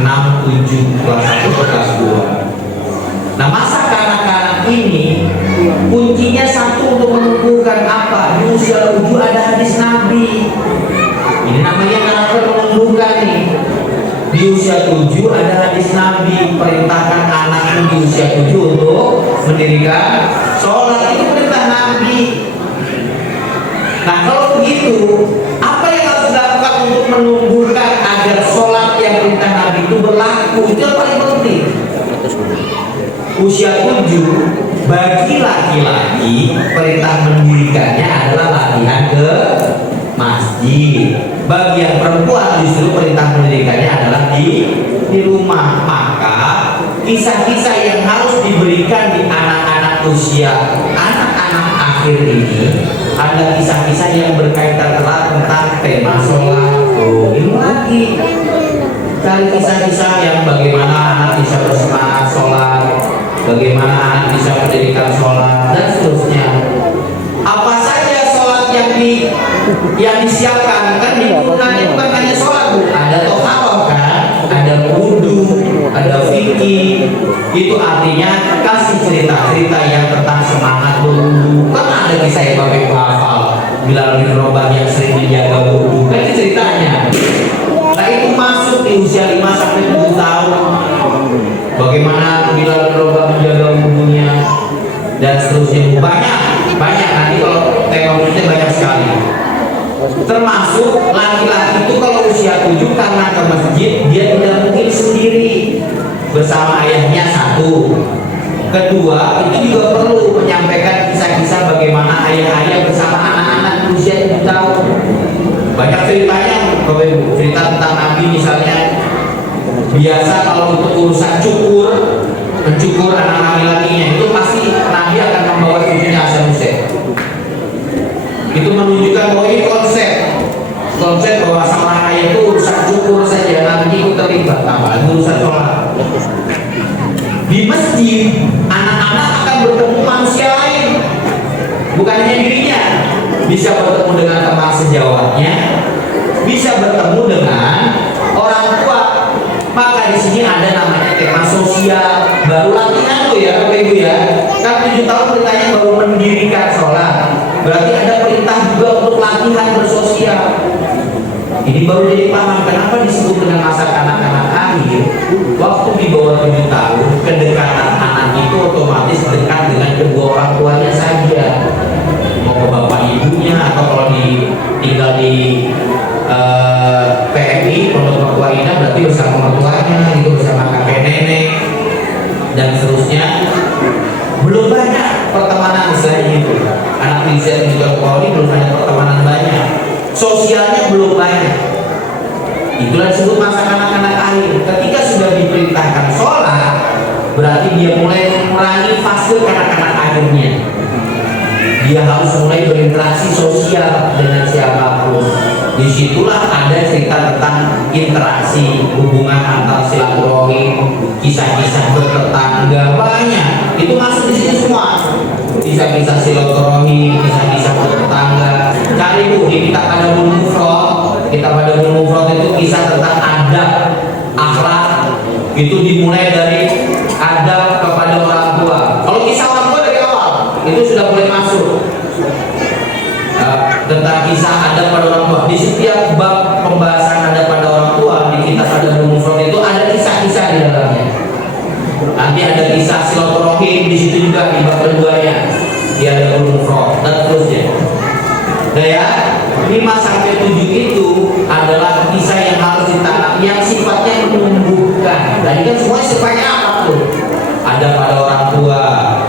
6, 7 kelas 1 atau kelas 2. Nah, masa kanak-kanak ini kuncinya satu untuk menumbuhkan apa? Di usia 7 ada hadis Nabi. Ini namanya karakter menumbuhkan nih. Di usia 7 ada hadis Nabi, perintahkan anakmu di usia 7 untuk mendirikan sholat. Itu perintah Nabi. Nah, kalau begitu, apa yang harus dilakukan untuk menumbuhkan agar sholat yang perintah Nabi itu berlaku? Itu yang paling penting. Usia 7 bagi laki-laki perintah mendirikannya adalah latihan ke masjid. Bagi yang perempuan justru perintah mendirikannya adalah di rumah. Maka kisah-kisah yang harus diberikan di anak-anak usia anak-anak akhir ini adalah kisah-kisah yang berkaitan erat tentang tema sholat. Ini lagi cari kisah-kisah yang bagaimana anak bisa bersemangat sholat, bagaimana anak bisa mendirikan sholat, dan seterusnya. Apa saja sholat yang disiapkan? Kan di Quran itu bukan hanya sholat, ada toharoh kan, ada wudu, ada fikih. Itu artinya kasih cerita-cerita yang tentang semangat berwudu. Kan ada kisah yang Bapak Ibu hafal, Bilal bin Rabah yang sering menjaga wudu, kan itu ceritanya. Nah, itu masuk di usia 5 sampai 7 tahun. Bagaimana Bilal bin Rabah menjaga wudunya dan seterusnya. Banyak nanti kalau teorinya banyak sekali. Termasuk laki-laki itu kalau usia 7 karena ke masjid dia tidak mungkin sendiri, bersama ayahnya satu. Kedua, itu juga perlu menyampaikan kisah-kisah bagaimana ayah-ayah bersama anak-anak usia 7 tahun. Banyak ceritanya, cerita tentang Nabi misalnya. Biasa kalau untuk urusan mencukur anak laki-lakinya itu pasti Nabi akan membawa cucunya Hasan Hussein. Itu menunjukkan bahwa ini konsep bahwa seorang ayah itu urusan cukur saja, Nabi ikut terlibat, apa urusan sholat. Di masjid anak-anak akan bertemu manusia lain, bukan hanya dirinya, bisa bertemu dengan teman sejawatnya, bisa bertemu dengan orang tua. Maka di sini ada namanya tema sosial, baru latihan tuh ya Bapak Ibu ya. Kan 7 tahun perintahnya baru mendirikan sholat, berarti ada perintah juga untuk latihan bersosial. Ini baru jadi paham kenapa disebut dengan masa kanak-kanak akhir. Waktu di bawah 7 tahun, kedekatan anak itu otomatis dekat dengan kedua orang tuanya saja. Mau ke bapak ibunya atau kalau tinggal di PMI, Pondok Mertua Indah, berarti bersama mertuanya, itu bersama kakek nenek dan seterusnya. Belum banyak pertemanan saya itu. Anak Riza juga Pauli belum banyak pertemanan banyak. Sosialnya belum banyak. Itulah disebut masa kanak-kanak akhir. Ketika sudah diperintahkan sholat, berarti dia mulai mengurangi fase kanak-kanak akhirnya. Dia harus mulai berinteraksi sosial dengan siapapun. Disitulah ada cerita tentang interaksi, hubungan antar silaturahim, kisah-kisah bertetangga, banyak. Itu masuk di sini semua. Kisah-kisah silaturahim, kisah-kisah bertetangga. Cari Bu di kitab Adabul Mufrad. Kitab Adabul Mufrad itu kisah tentang adab, akhlak. Itu dimulai dari adab kepada orang tua. Kalau kisah orang tua dari awal, itu sudah mulai masuk. Tentang kisah adab pada orang tua. Di setiap bab pembahasan adab pada orang tua di kitab Adabul Mufrad itu ada kisah-kisah di dalamnya. Nanti ada kisah lagi bab keduanya dia ada ulumroh dan terusnya. Nah ya, 5-7 itu adalah kisah yang harus ditanam yang sifatnya menumbuhkan. Dan ini kan semua sifatnya apa tuh? Ada pada orang tua,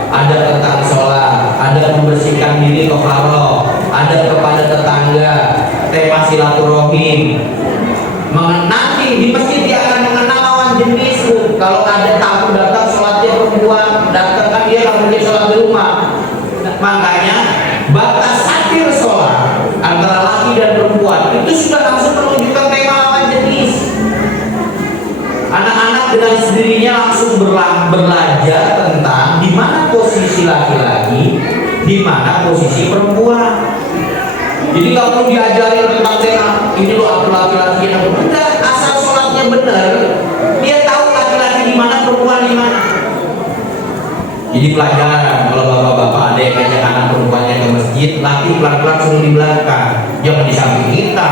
ada tentang sholat, ada membersihkan diri toharoh, ada kepada tetangga, tema silaturahim. Nanti di masjid dia akan mengenal lawan jenismu. Kalau ada tamu datang sholatnya perempuan, datang kan dia akan mungkin sholat di rumah. Makanya batas satir sholat antara laki dan perempuan itu sudah langsung menunjukkan tema lawan jenis. Anak-anak dengan sendirinya langsung belajar tentang di mana posisi laki-laki, di mana posisi perempuan. Jadi kalau perlu diajarin tentang tema ini loh aku laki-laki yang benar, asal sholatnya benar, dia tahu laki-laki di mana, perempuan di mana. Jadi pelajaran kalau bapak-bapak ada yang ngajak anak perempuannya ke masjid, laki pelan-pelan suruh di belakang, jangan di samping kita.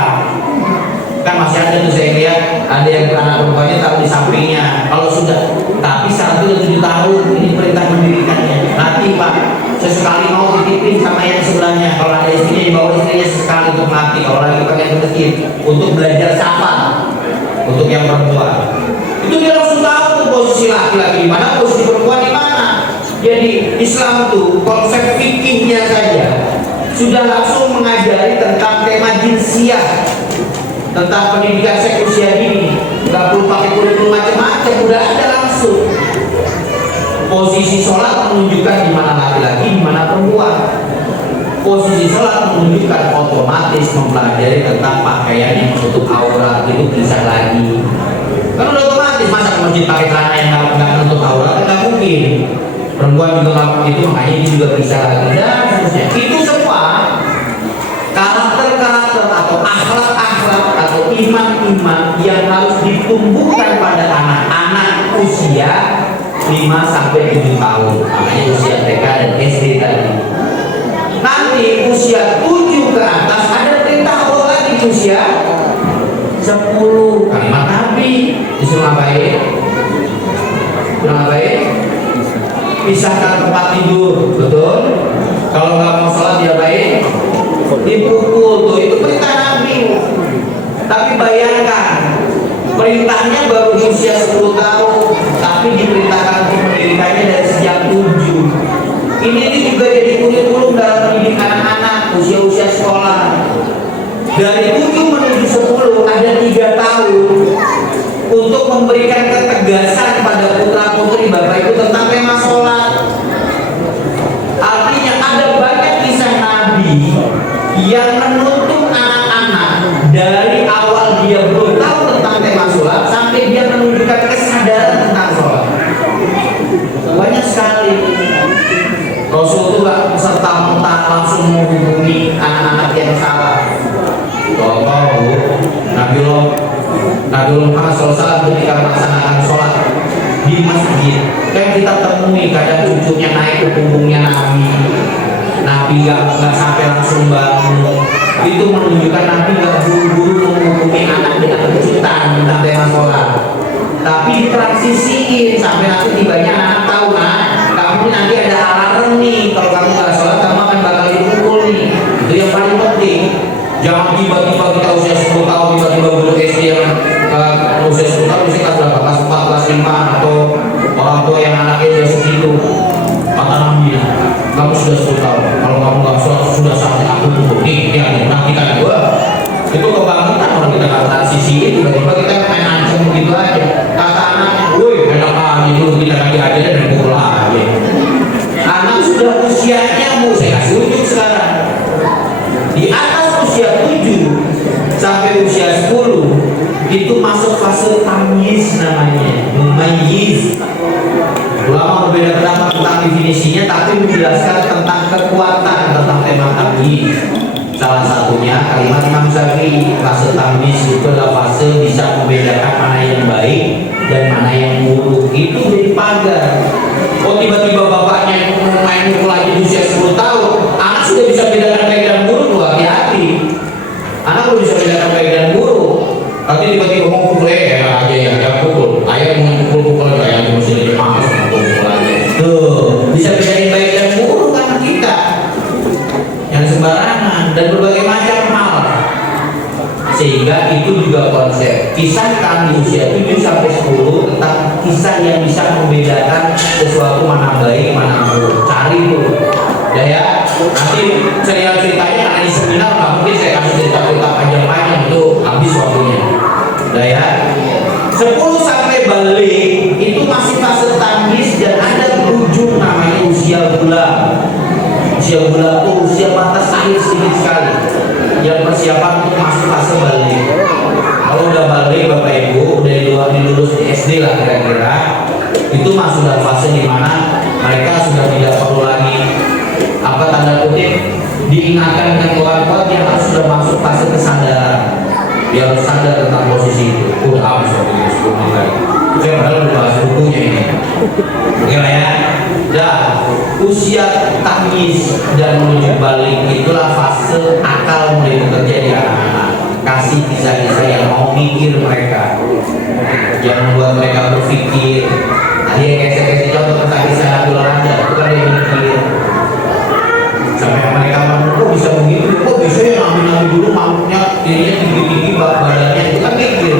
Kan masih ada tuh saya lihat ada yang anak perempuannya taruh di sampingnya. Kalau sudah, tapi saat itu 7 tahun ini perintah mendirikannya. Nanti Pak, sesekali mau titipin sama yang sebelahnya. Kalau ada istrinya dibawa istrinya sesekali untuk mati. Kalau lagi pengen ke masjid untuk belajar sapa untuk yang perempuan. Itu dia langsung tahu tuh posisi laki-laki di mana, posisi perempuan di mana. Jadi Islam tuh konsep fikihnya saja sudah langsung mengajari tentang tema jinsiah, tentang pendidikan seks usia dini. Nggak perlu pakai kurikulum macam-macam, udah ada langsung. Posisi sholat menunjukkan di mana laki-laki, di mana perempuan. Posisi sholat menunjukkan otomatis mempelajari tentang pakaian yang menutup aurat itu bisa lagi. Kan udah otomatis, masa masjid pakai celana yang nggak menutup aurat kan nggak mungkin. Perempuan juga nggak itu, makanya ini juga bisa lagi dan seterusnya. Itu semua karakter-karakter atau akhlak-akhlak atau iman-iman yang harus ditumbuhkan pada anak-anak usia 5-7 tahun. Makanya usia TK dan SD tadi. Nanti usia 7 ke atas ada perintah Allah lagi usia 10. Kalimat Nabi disuruh ngapain? Disuruh ngapain? Pisahkan tempat tidur, betul? Kalau nggak mau sholat dia baik dipukul tuh, itu perintah Nabi. Tapi bayangkan perintahnya baru di usia 10 tahun, tapi diperintahkan untuk mendirikannya dari sejak 7. Ini juga jadi kurikulum dalam mendidik anak-anak usia-usia sekolah. Dari 7 menuju 10 ada 3 tahun untuk memberikan ketegasan pada putra-putri Bapak Ibu tentang tema sholat. Artinya ada banyak kisah Nabi yang menuntun anak-anak dari awal dia belum tahu tentang tema sholat sampai dia menunjukkan kesadaran tentang sholat. Banyak sekali. Rasul itu gak serta-merta langsung menghubungi anak-anak yang salah. Contoh Nabi Muhammad SAW ketika melaksanakan sholat di masjid, kan kita temui kadang cucunya naik ke punggungnya Nabi nggak sampai langsung bangun. Itu menunjukkan Nabi nggak buru-buru menghubungi anak dengan kejutan tentang tema sholat, tapi ditransisiin sampai nanti tibanya anak tahu, nah kamu nanti ada alarm nih, kalau kamu nggak sholat kamu akan bakal dipukul nih. Itu yang paling penting. Jangan tiba-tiba kita usia 10 tahun tiba-tiba guru SD yang usia 10 tahun usia kelas berapa? Kelas 4, kelas 5 atau orang tua yang anaknya usia segitu. Kata Nabi, kamu sudah 10 tahun. Kalau kamu nggak sholat sudah saatnya aku tutup. Nih, yang menantikan gua. Itu kebangetan orang kita nggak transisi, tiba-tiba kita main ancam begitu aja. Kata anak, woi enak aja dulu kita lagi aja dan pukul aja. Anak sudah usianya mau saya kasih unjuk sekarang. Di atas usia 7 sampai usia 10 itu masuk fase tamyiz namanya, mumayyiz. Ulama berbeda pendapat tentang definisinya, tapi menjelaskan tentang kekuatan tentang tema tamyiz. Salah satunya kalimat Imam Syafi'i, fase tamyiz itu adalah fase bisa membedakan mana yang baik dan mana yang buruk. Itu jadi pagar. Oh tiba-tiba bapaknya main mukul lagi di usia 10 tahun, anak sudah bisa bedakan baik dan buruk, loh hati-hati. Anak belum bisa bedakan baik dan buruk. Nanti tiba-tiba mau pukul aja yang dia pukul. Ayah mau pukul ayah mesti jadi maaf pukul aja. Tuh bisa bedain baik itu juga konsep. Kisahkan di usia 7 sampai 10 tentang kisah yang bisa membedakan sesuatu mana baik, mana buruk. Cari tuh. Ya, nanti ceritanya karena di seminar nggak mungkin saya kasih cerita-cerita panjang-panjang, itu habis waktunya. Ya, 10 sampai balik itu masih fase tamyiz dan ada ujung namanya usia gula. Usia gula itu usia batas akhir sedikit sekali yang persiapan untuk masuk fase balik. Kalau udah balik Bapak Ibu, udah lulus di SD lah kira-kira, itu masuk dalam fase dimana mereka sudah tidak perlu lagi apa tanda kutip diingatkan dengan kuat-kuat, yang harus sudah masuk fase kesadaran. Dia harus sadar tentang posisi itu. Udah habis waktu itu 10 menit lagi. Saya padahal udah bahas bukunya ini. Oke lah ya. Dan usia tamyiz dan menuju balik itulah fase akal mulai bekerja di anak-anak. Kasih kisah-kisah yang mau mikir mereka, yang membuat mereka berpikir. Tadi yang kasih contoh tentang kisah Nabi Raja, itu kan dia mikir. Sampai mereka bilang, kok bisa begitu? Kok bisa ya nabi-nabi dulu makhluknya dirinya tinggi-tinggi, badannya itu kan mikir.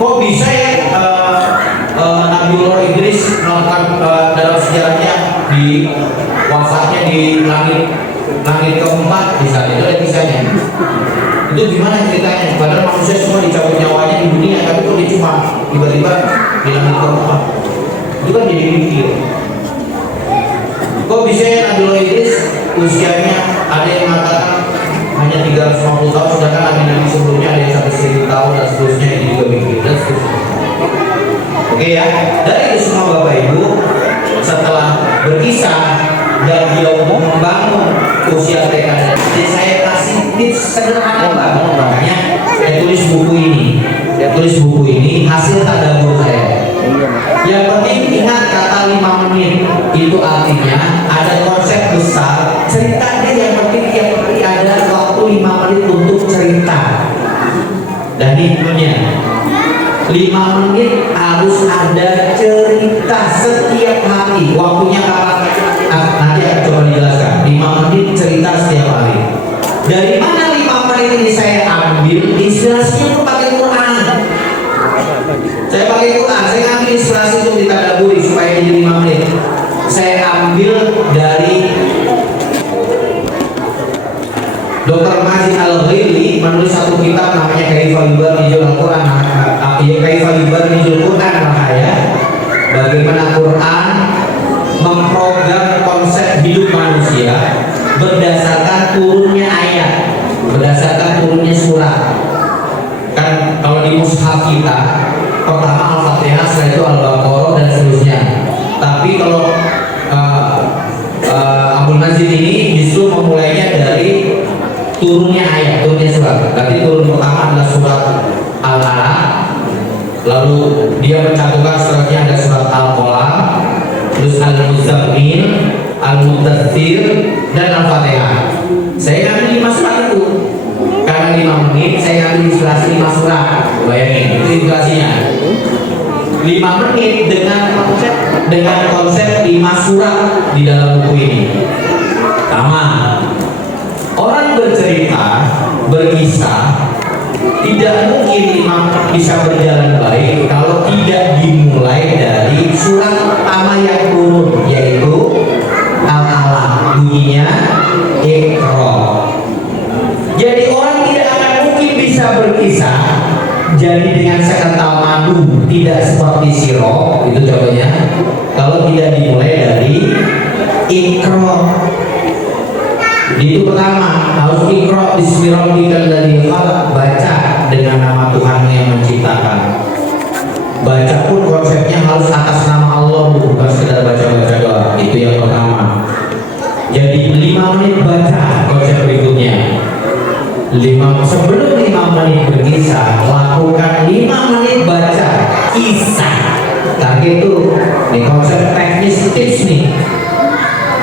Kok bisa ya Nabiullah Idris melakukan dalam sejarahnya di wafatnya di langit keempat, misalnya itu ada kisahnya. Itu gimana ceritanya? Padahal manusia semua dicabut nyawanya di dunia, tapi kok dia cuma tiba-tiba di langit keempat? Itu kan jadi mikir. Kok bisa ya Nabiullah Idris usianya ada yang mengatakan hanya 350 tahun, sedangkan nabi-nabi sebelumnya ada yang sampai 1000 tahun dan seterusnya, ini juga mikir dan seterusnya. Oke ya, dari itu semua Bapak Ibu, setelah berkisah dan dia membangun usia TK, jadi saya kasih tips sederhana banget. Makanya saya tulis buku ini hasil tadabbur saya. Yang penting ingat kata 5 menit itu artinya ada konsep besar cerita dia, yang penting ada waktu 5 menit untuk cerita. Dan intinya 5 menit harus ada cerita setiap hari. Waktunya kapan? Nanti akan coba dijelaskan. 5 menit cerita setiap hari. Dari mana 5 menit ini saya ambil? Inspirasinya itu pakai Quran. Saya pakai Quran, saya ambil inspirasi untuk ditadaburi supaya jadi 5 menit. Saya ambil dari Dr. Mazid Al-Ghili menulis satu kitab namanya Kaifa Yubarrijul Quran, Kaifa Yubarrijul Quran Mahaya. Bagaimana Quran memprogram konsep hidup manusia berdasarkan turunnya ayat, berdasarkan turunnya surat. Kan kalau di mushaf kita pertama Al-Fatihah, setelah itu Al-Baqarah dan seterusnya. Tapi kalau Abdul Mazid ini justru memulainya dari turunnya ayat, turunnya surat. Berarti turun pertama adalah surat Al-Alaq, lalu dia mencantumkan suratnya ada surat Al-Qalam, terus Al-Muzammil, Al-Mudaththir, dan Al-Fatihah. Saya ngambil 5 surat itu karena 5 menit saya ngambil inspirasi 5 surat. Bayangin itu inspirasinya 5 menit dengan konsep 5 surat di dalam buku ini. Pertama, orang bercerita, berkisah tidak mungkin bisa berjalan baik kalau tidak dimulai dari surat pertama yang turun, yaitu Al-Alaq, bunyinya Iqra. Jadi orang tidak akan mungkin bisa berkisah jadi dengan sekental madu, tidak seperti sirop, itu contohnya, kalau tidak dimulai dari Iqra. Itu pertama, harus Iqra bismi rabbikal ladzi khalaq, baca dengan nama Tuhan yang menciptakan. Baca pun konsepnya harus atas nama Allah, bukan sekedar baca-baca doang. Itu yang pertama. Jadi 5 menit baca, konsep berikutnya. Sebelum 5 menit berkisah, lakukan 5 menit baca kisah. Target itu, nih konsep teknis tips nih.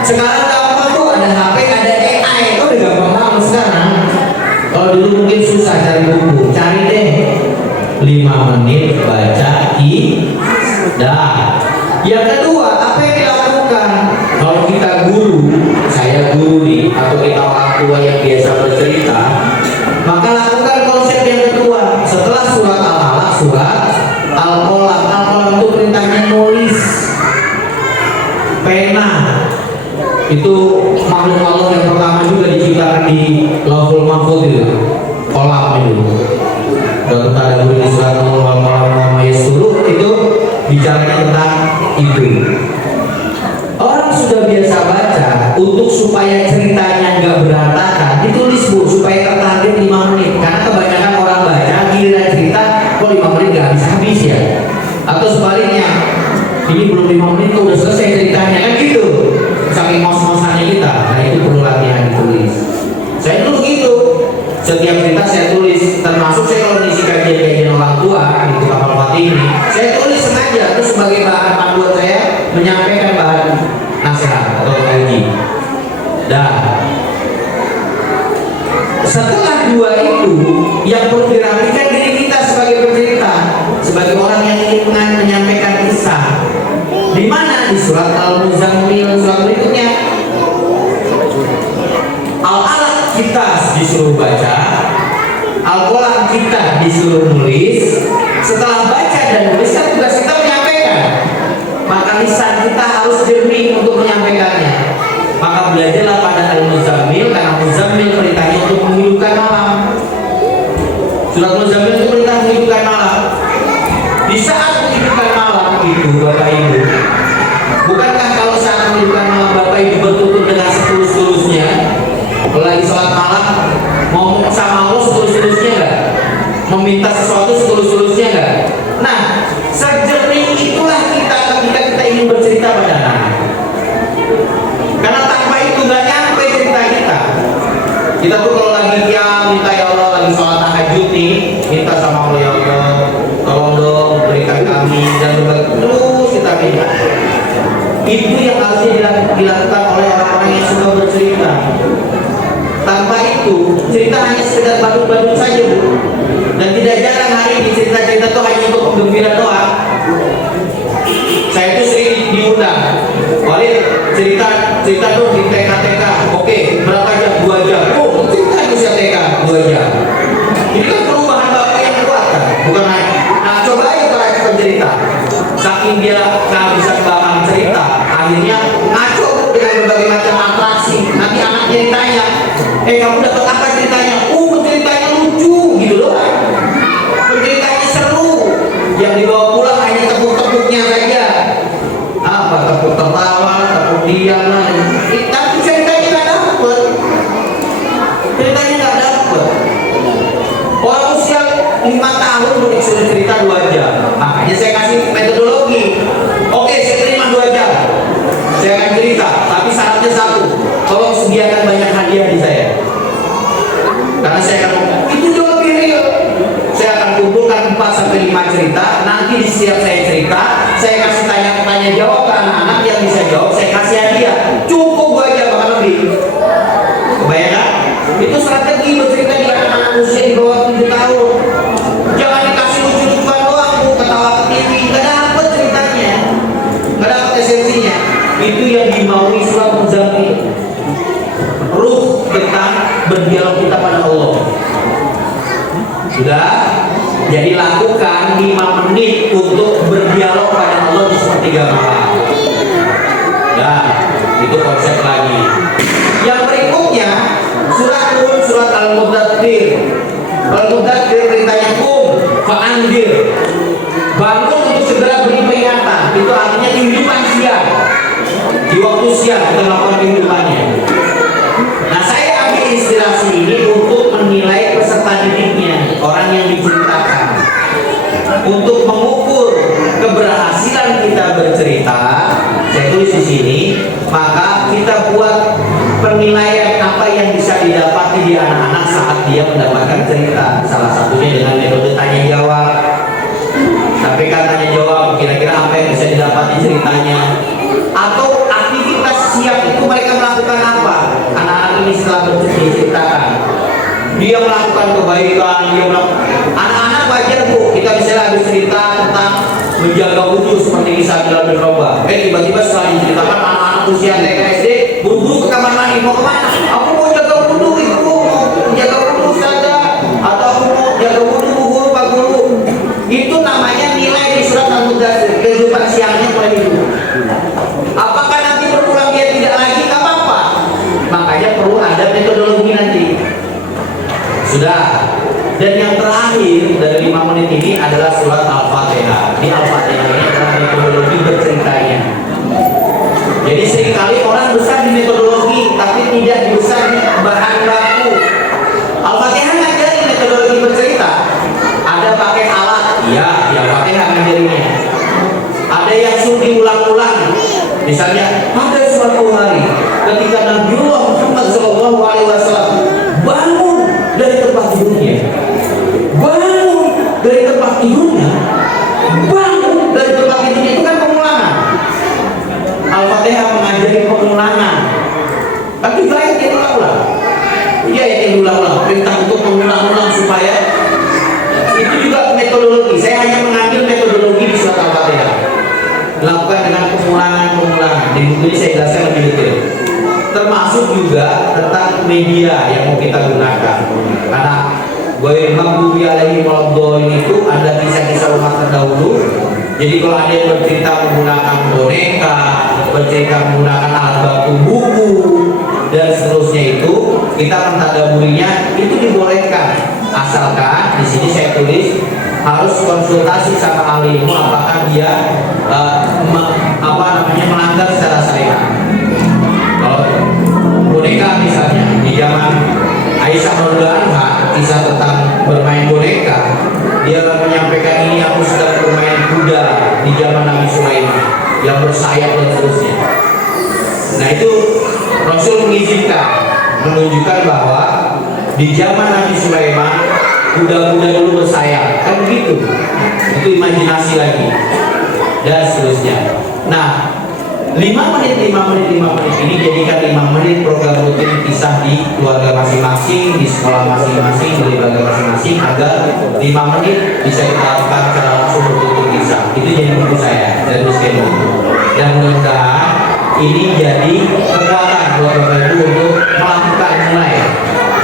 Sekarang gampang tuh, ada HP, ada AI, itu udah gampang banget sekarang. Kalau dulu mungkin susah cari buku, cari deh 5 menit baca kisah. Yang kedua, apa yang dilakukan? Kalau kita guru, saya guru nih, atau kita orang tua yang biasa bercerita, maka lakukan konsep Itu makhluk-makhluk yang pertama juga diciptakan di Lauhul Mahfuz itu, kolam itu. Dan ada bunyi surat Al-Qalam itu bicaranya tentang itu. Orang sudah biasa baca, untuk supaya ceritanya nggak berantakan ditulis Bu, supaya tertarget 5 menit. Karena kebanyakan orang baca giliran cerita kok 5 menit nggak habis ya. Atau sebaliknya, ini belum 5 menit kok udah selesai ceritanya, kan gitu. Saking ngos-ngosannya kita, nah itu perlu latihan ditulis. Saya dulu gitu, setiap cerita saya tulis, termasuk saya kalau ngisi kajian orang tua di kapal Fatih ini, saya tulis sengaja itu sebagai bahan panduan saya menyampaikan bahan nasihat atau kaji. Dan setelah dua itu, yang perlu dirapikan diri kita sebagai pencerita, sebagai orang yang ingin menyampaikan kisah. Di mana? Di surat Al-Muzammil, surat berikutnya. Al-Alaq kita disuruh baca, Al-Qalam kita disuruh nulis. Setelah baca dan nulis, tugas kita menyampaikan. Maka lisan kita harus jernih untuk menyampaikannya. Maka belajarlah pada Al-Muzammil, karena Muzammil perintahnya untuk menghidupkan malam. Surat Muzammil itu perintah menghidupkan malam. Di saat menghidupkan malam itu, Bapak Ibu, bukankah kalau saat menghidupkan malam Bapak Ibu bertutur dengan setulus-tulusnya? Lagi sholat malam, ngomong sama Allah setulus-tulusnya enggak? Meminta sesuatu setulus-tulusnya enggak? Nah, sejernih itulah kita ketika kita ingin bercerita pada anak. Karena tanpa itu nggak nyampe cerita kita. Kita tuh kalau lagi minta ya Allah, lagi sholat tahajud nih, minta sama Allah, ya Allah, tolong dong berikan kami dan terus kita minta. Itu yang harusnya dilakukan oleh orang-orang yang suka bercerita. Tanpa itu, cerita hanya sekedar badut-badut saja, Bu. Dan tidak jarang hari ini cerita-cerita itu hanya untuk penggembira doang. Saya itu sering diundang, Walid cerita tuh di TK. Oke, berapa jam? 2 jam. Oh, cerita bisa TK 2 jam. Ini kan perubahan Bapak yang kuat kan? Bukan hanya. Nah, coba aja kalau cerita. Saking dia kehabisan bahan cerita, akhirnya ngaco dengan berbagai macam atraksi. Nanti anaknya ditanya, kamu dapat apa ceritanya? Ceritanya lucu gitu loh. Ceritanya seru. Yang dibawa pulang hanya tepuk-tepuknya saja. Apa tepuk tertawa, tepuk diam lah. Tapi ceritanya nggak dapet. Ceritanya nggak dapet. Orang usia 5 tahun disuruh cerita 2 jam. Makanya saya kasih metodologi. Oke, saya terima 2 jam. Saya akan cerita, tapi syaratnya satu. Tolong sediakan banyak hadiah di saya. Karena saya akan itu jauh lebih real. Saya akan kumpulkan 4-5 cerita. Nanti di setiap saya cerita, saya kasih tanya jawab ke anak-anak yang bisa jawab. Saya kasih hadiah. Cukup 2 jam bahkan lebih. Kebayang? Itu strategi bercerita di anak-anak usia di bawah 7 tahun. Jangan dikasih lucu-lucuan doang, Bu, ketawa ke TV. Gak dapet ceritanya, gak dapet esensinya. Itu yang dimaui surat Muzammil. Ruh tentang berdialog kita pada Allah. Sudah? Jadi lakukan 5 menit untuk berdialog pada Allah di sepertiga malam. Nah, itu konsep lagi. Yang berikutnya surat Al-Mudaththir. Al-Mudaththir perintahnya fa'andir. Bangun untuk segera beri peringatan. Itu artinya kehidupan siang. Di waktu siang kita melakukan kehidupannya. Nah, saya ambil inspirasi ini untuk menilai peserta didiknya, orang yang diceritakan. Untuk mengukur keberhasilan kita bercerita, saya tulis di sini, maka kita buat penilaian apa yang bisa didapati di anak-anak saat dia mendapatkan cerita. Salah satunya dengan metode tanya jawab. Sampaikan tanya jawab, kira-kira apa yang bisa didapati ceritanya. Atau aktivitas siap itu mereka melakukan apa? Anak-anak ini setelah berceritakan, dia melakukan kebaikan, anak-anak wajar, Bu. Kita misalnya habis cerita tentang menjaga wudhu seperti kisah Bilal bin Rabah. Tiba-tiba setelah diceritakan anak-anak usia TK SD buru-buru ke kamar mandi. Mau kemana? Aku mau jaga wudhu, Ibu. Mau jaga wudhu saja. Atau aku mau jaga wudhu, Bu Guru, Pak Guru. Itu namanya nilai di surat Al-Mudaththir. Kehidupan siangnya mulai itu. Apakah nanti berpulang dia tidak lagi? Gak apa-apa. Sudah. Dan yang terakhir dari 5 menit ini adalah surat Al-Fatihah. Di Al-Fatihah ini adalah metodologi berceritanya. Jadi seringkali orang besar di metodologi, tapi tidak besar di bahan baku. Al-Fatihah ngajarin metodologi bercerita. Ada pakai alat, ya Al-Fatihah ngajarinnya. Ada yang suruh diulang-ulang. Misalnya pada suatu hari ketika Nabiullah Muhammad SAW bangun dari tempat tidurnya, bangun dari tempat tidurnya itu kan pengulangan. Al-Fatihah mengajari pengulangan, tapi baik dia ulang-ulang. Dia yang ulang-ulang, perintah untuk mengulang-ulang supaya itu juga metodologi. Saya hanya mengambil metodologi di surat Al-Fatihah, dilakukan dengan pengulangan. Di buku ini saya jelaskan lebih detail, termasuk juga tentang media yang mau kita gunakan. Karena Ghairil Maghdubi Alaihim Waladdallin itu ada kisah-kisah umat terdahulu. Jadi kalau ada yang bercerita menggunakan boneka, bercerita menggunakan alat baku buku dan seterusnya, itu kita mentadaburinya itu dibolehkan, asalkan di sini saya tulis harus konsultasi sama ahli ilmu apakah dia melanggar secara syariat. Kalau boneka misalnya di zaman Aisyah radhiyallahu anha, kisah tentang bermain boneka, dia menyampaikan ini aku sedang bermain kuda di zaman Nabi Sulaiman yang bersayap dan seterusnya. Nah itu Rasul mengizinkan, menunjukkan bahwa di zaman Nabi Sulaiman kuda-kuda dulu bersayap, kan begitu. Itu imajinasi lagi dan seterusnya. Nah 5 menit ini jadikan 5 menit program rutin kisah di keluarga masing-masing, di sekolah masing-masing, di lembaga masing-masing, agar 5 menit bisa kita lakukan secara langsung bertutur kisah. Itu jadi buku saya dan schedule. Dan mudah-mudahan ini jadi kekuatan buat Bapak Ibu untuk melakukan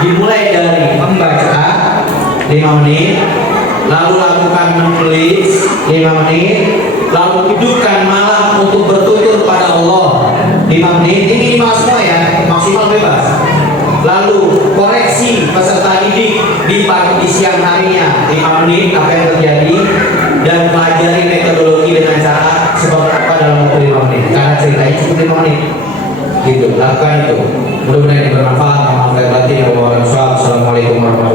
dimulai dari membaca 5 menit, lalu lakukan menulis 5 menit, lalu hidupkan malam untuk bertutur pada Allah 5 menit. Ini minimal semua ya, maksimal bebas. Lalu koreksi peserta didik di siang harinya 5 menit apa yang terjadi, dan pelajari metodologi dengan cara seperti apa dalam waktu 5 menit. Karena ceritanya cukup 5 menit. Gitu, lakukan itu. Mudah-mudahan ini bermanfaat. Assalamualaikum warahmatullahi wabarakatuh.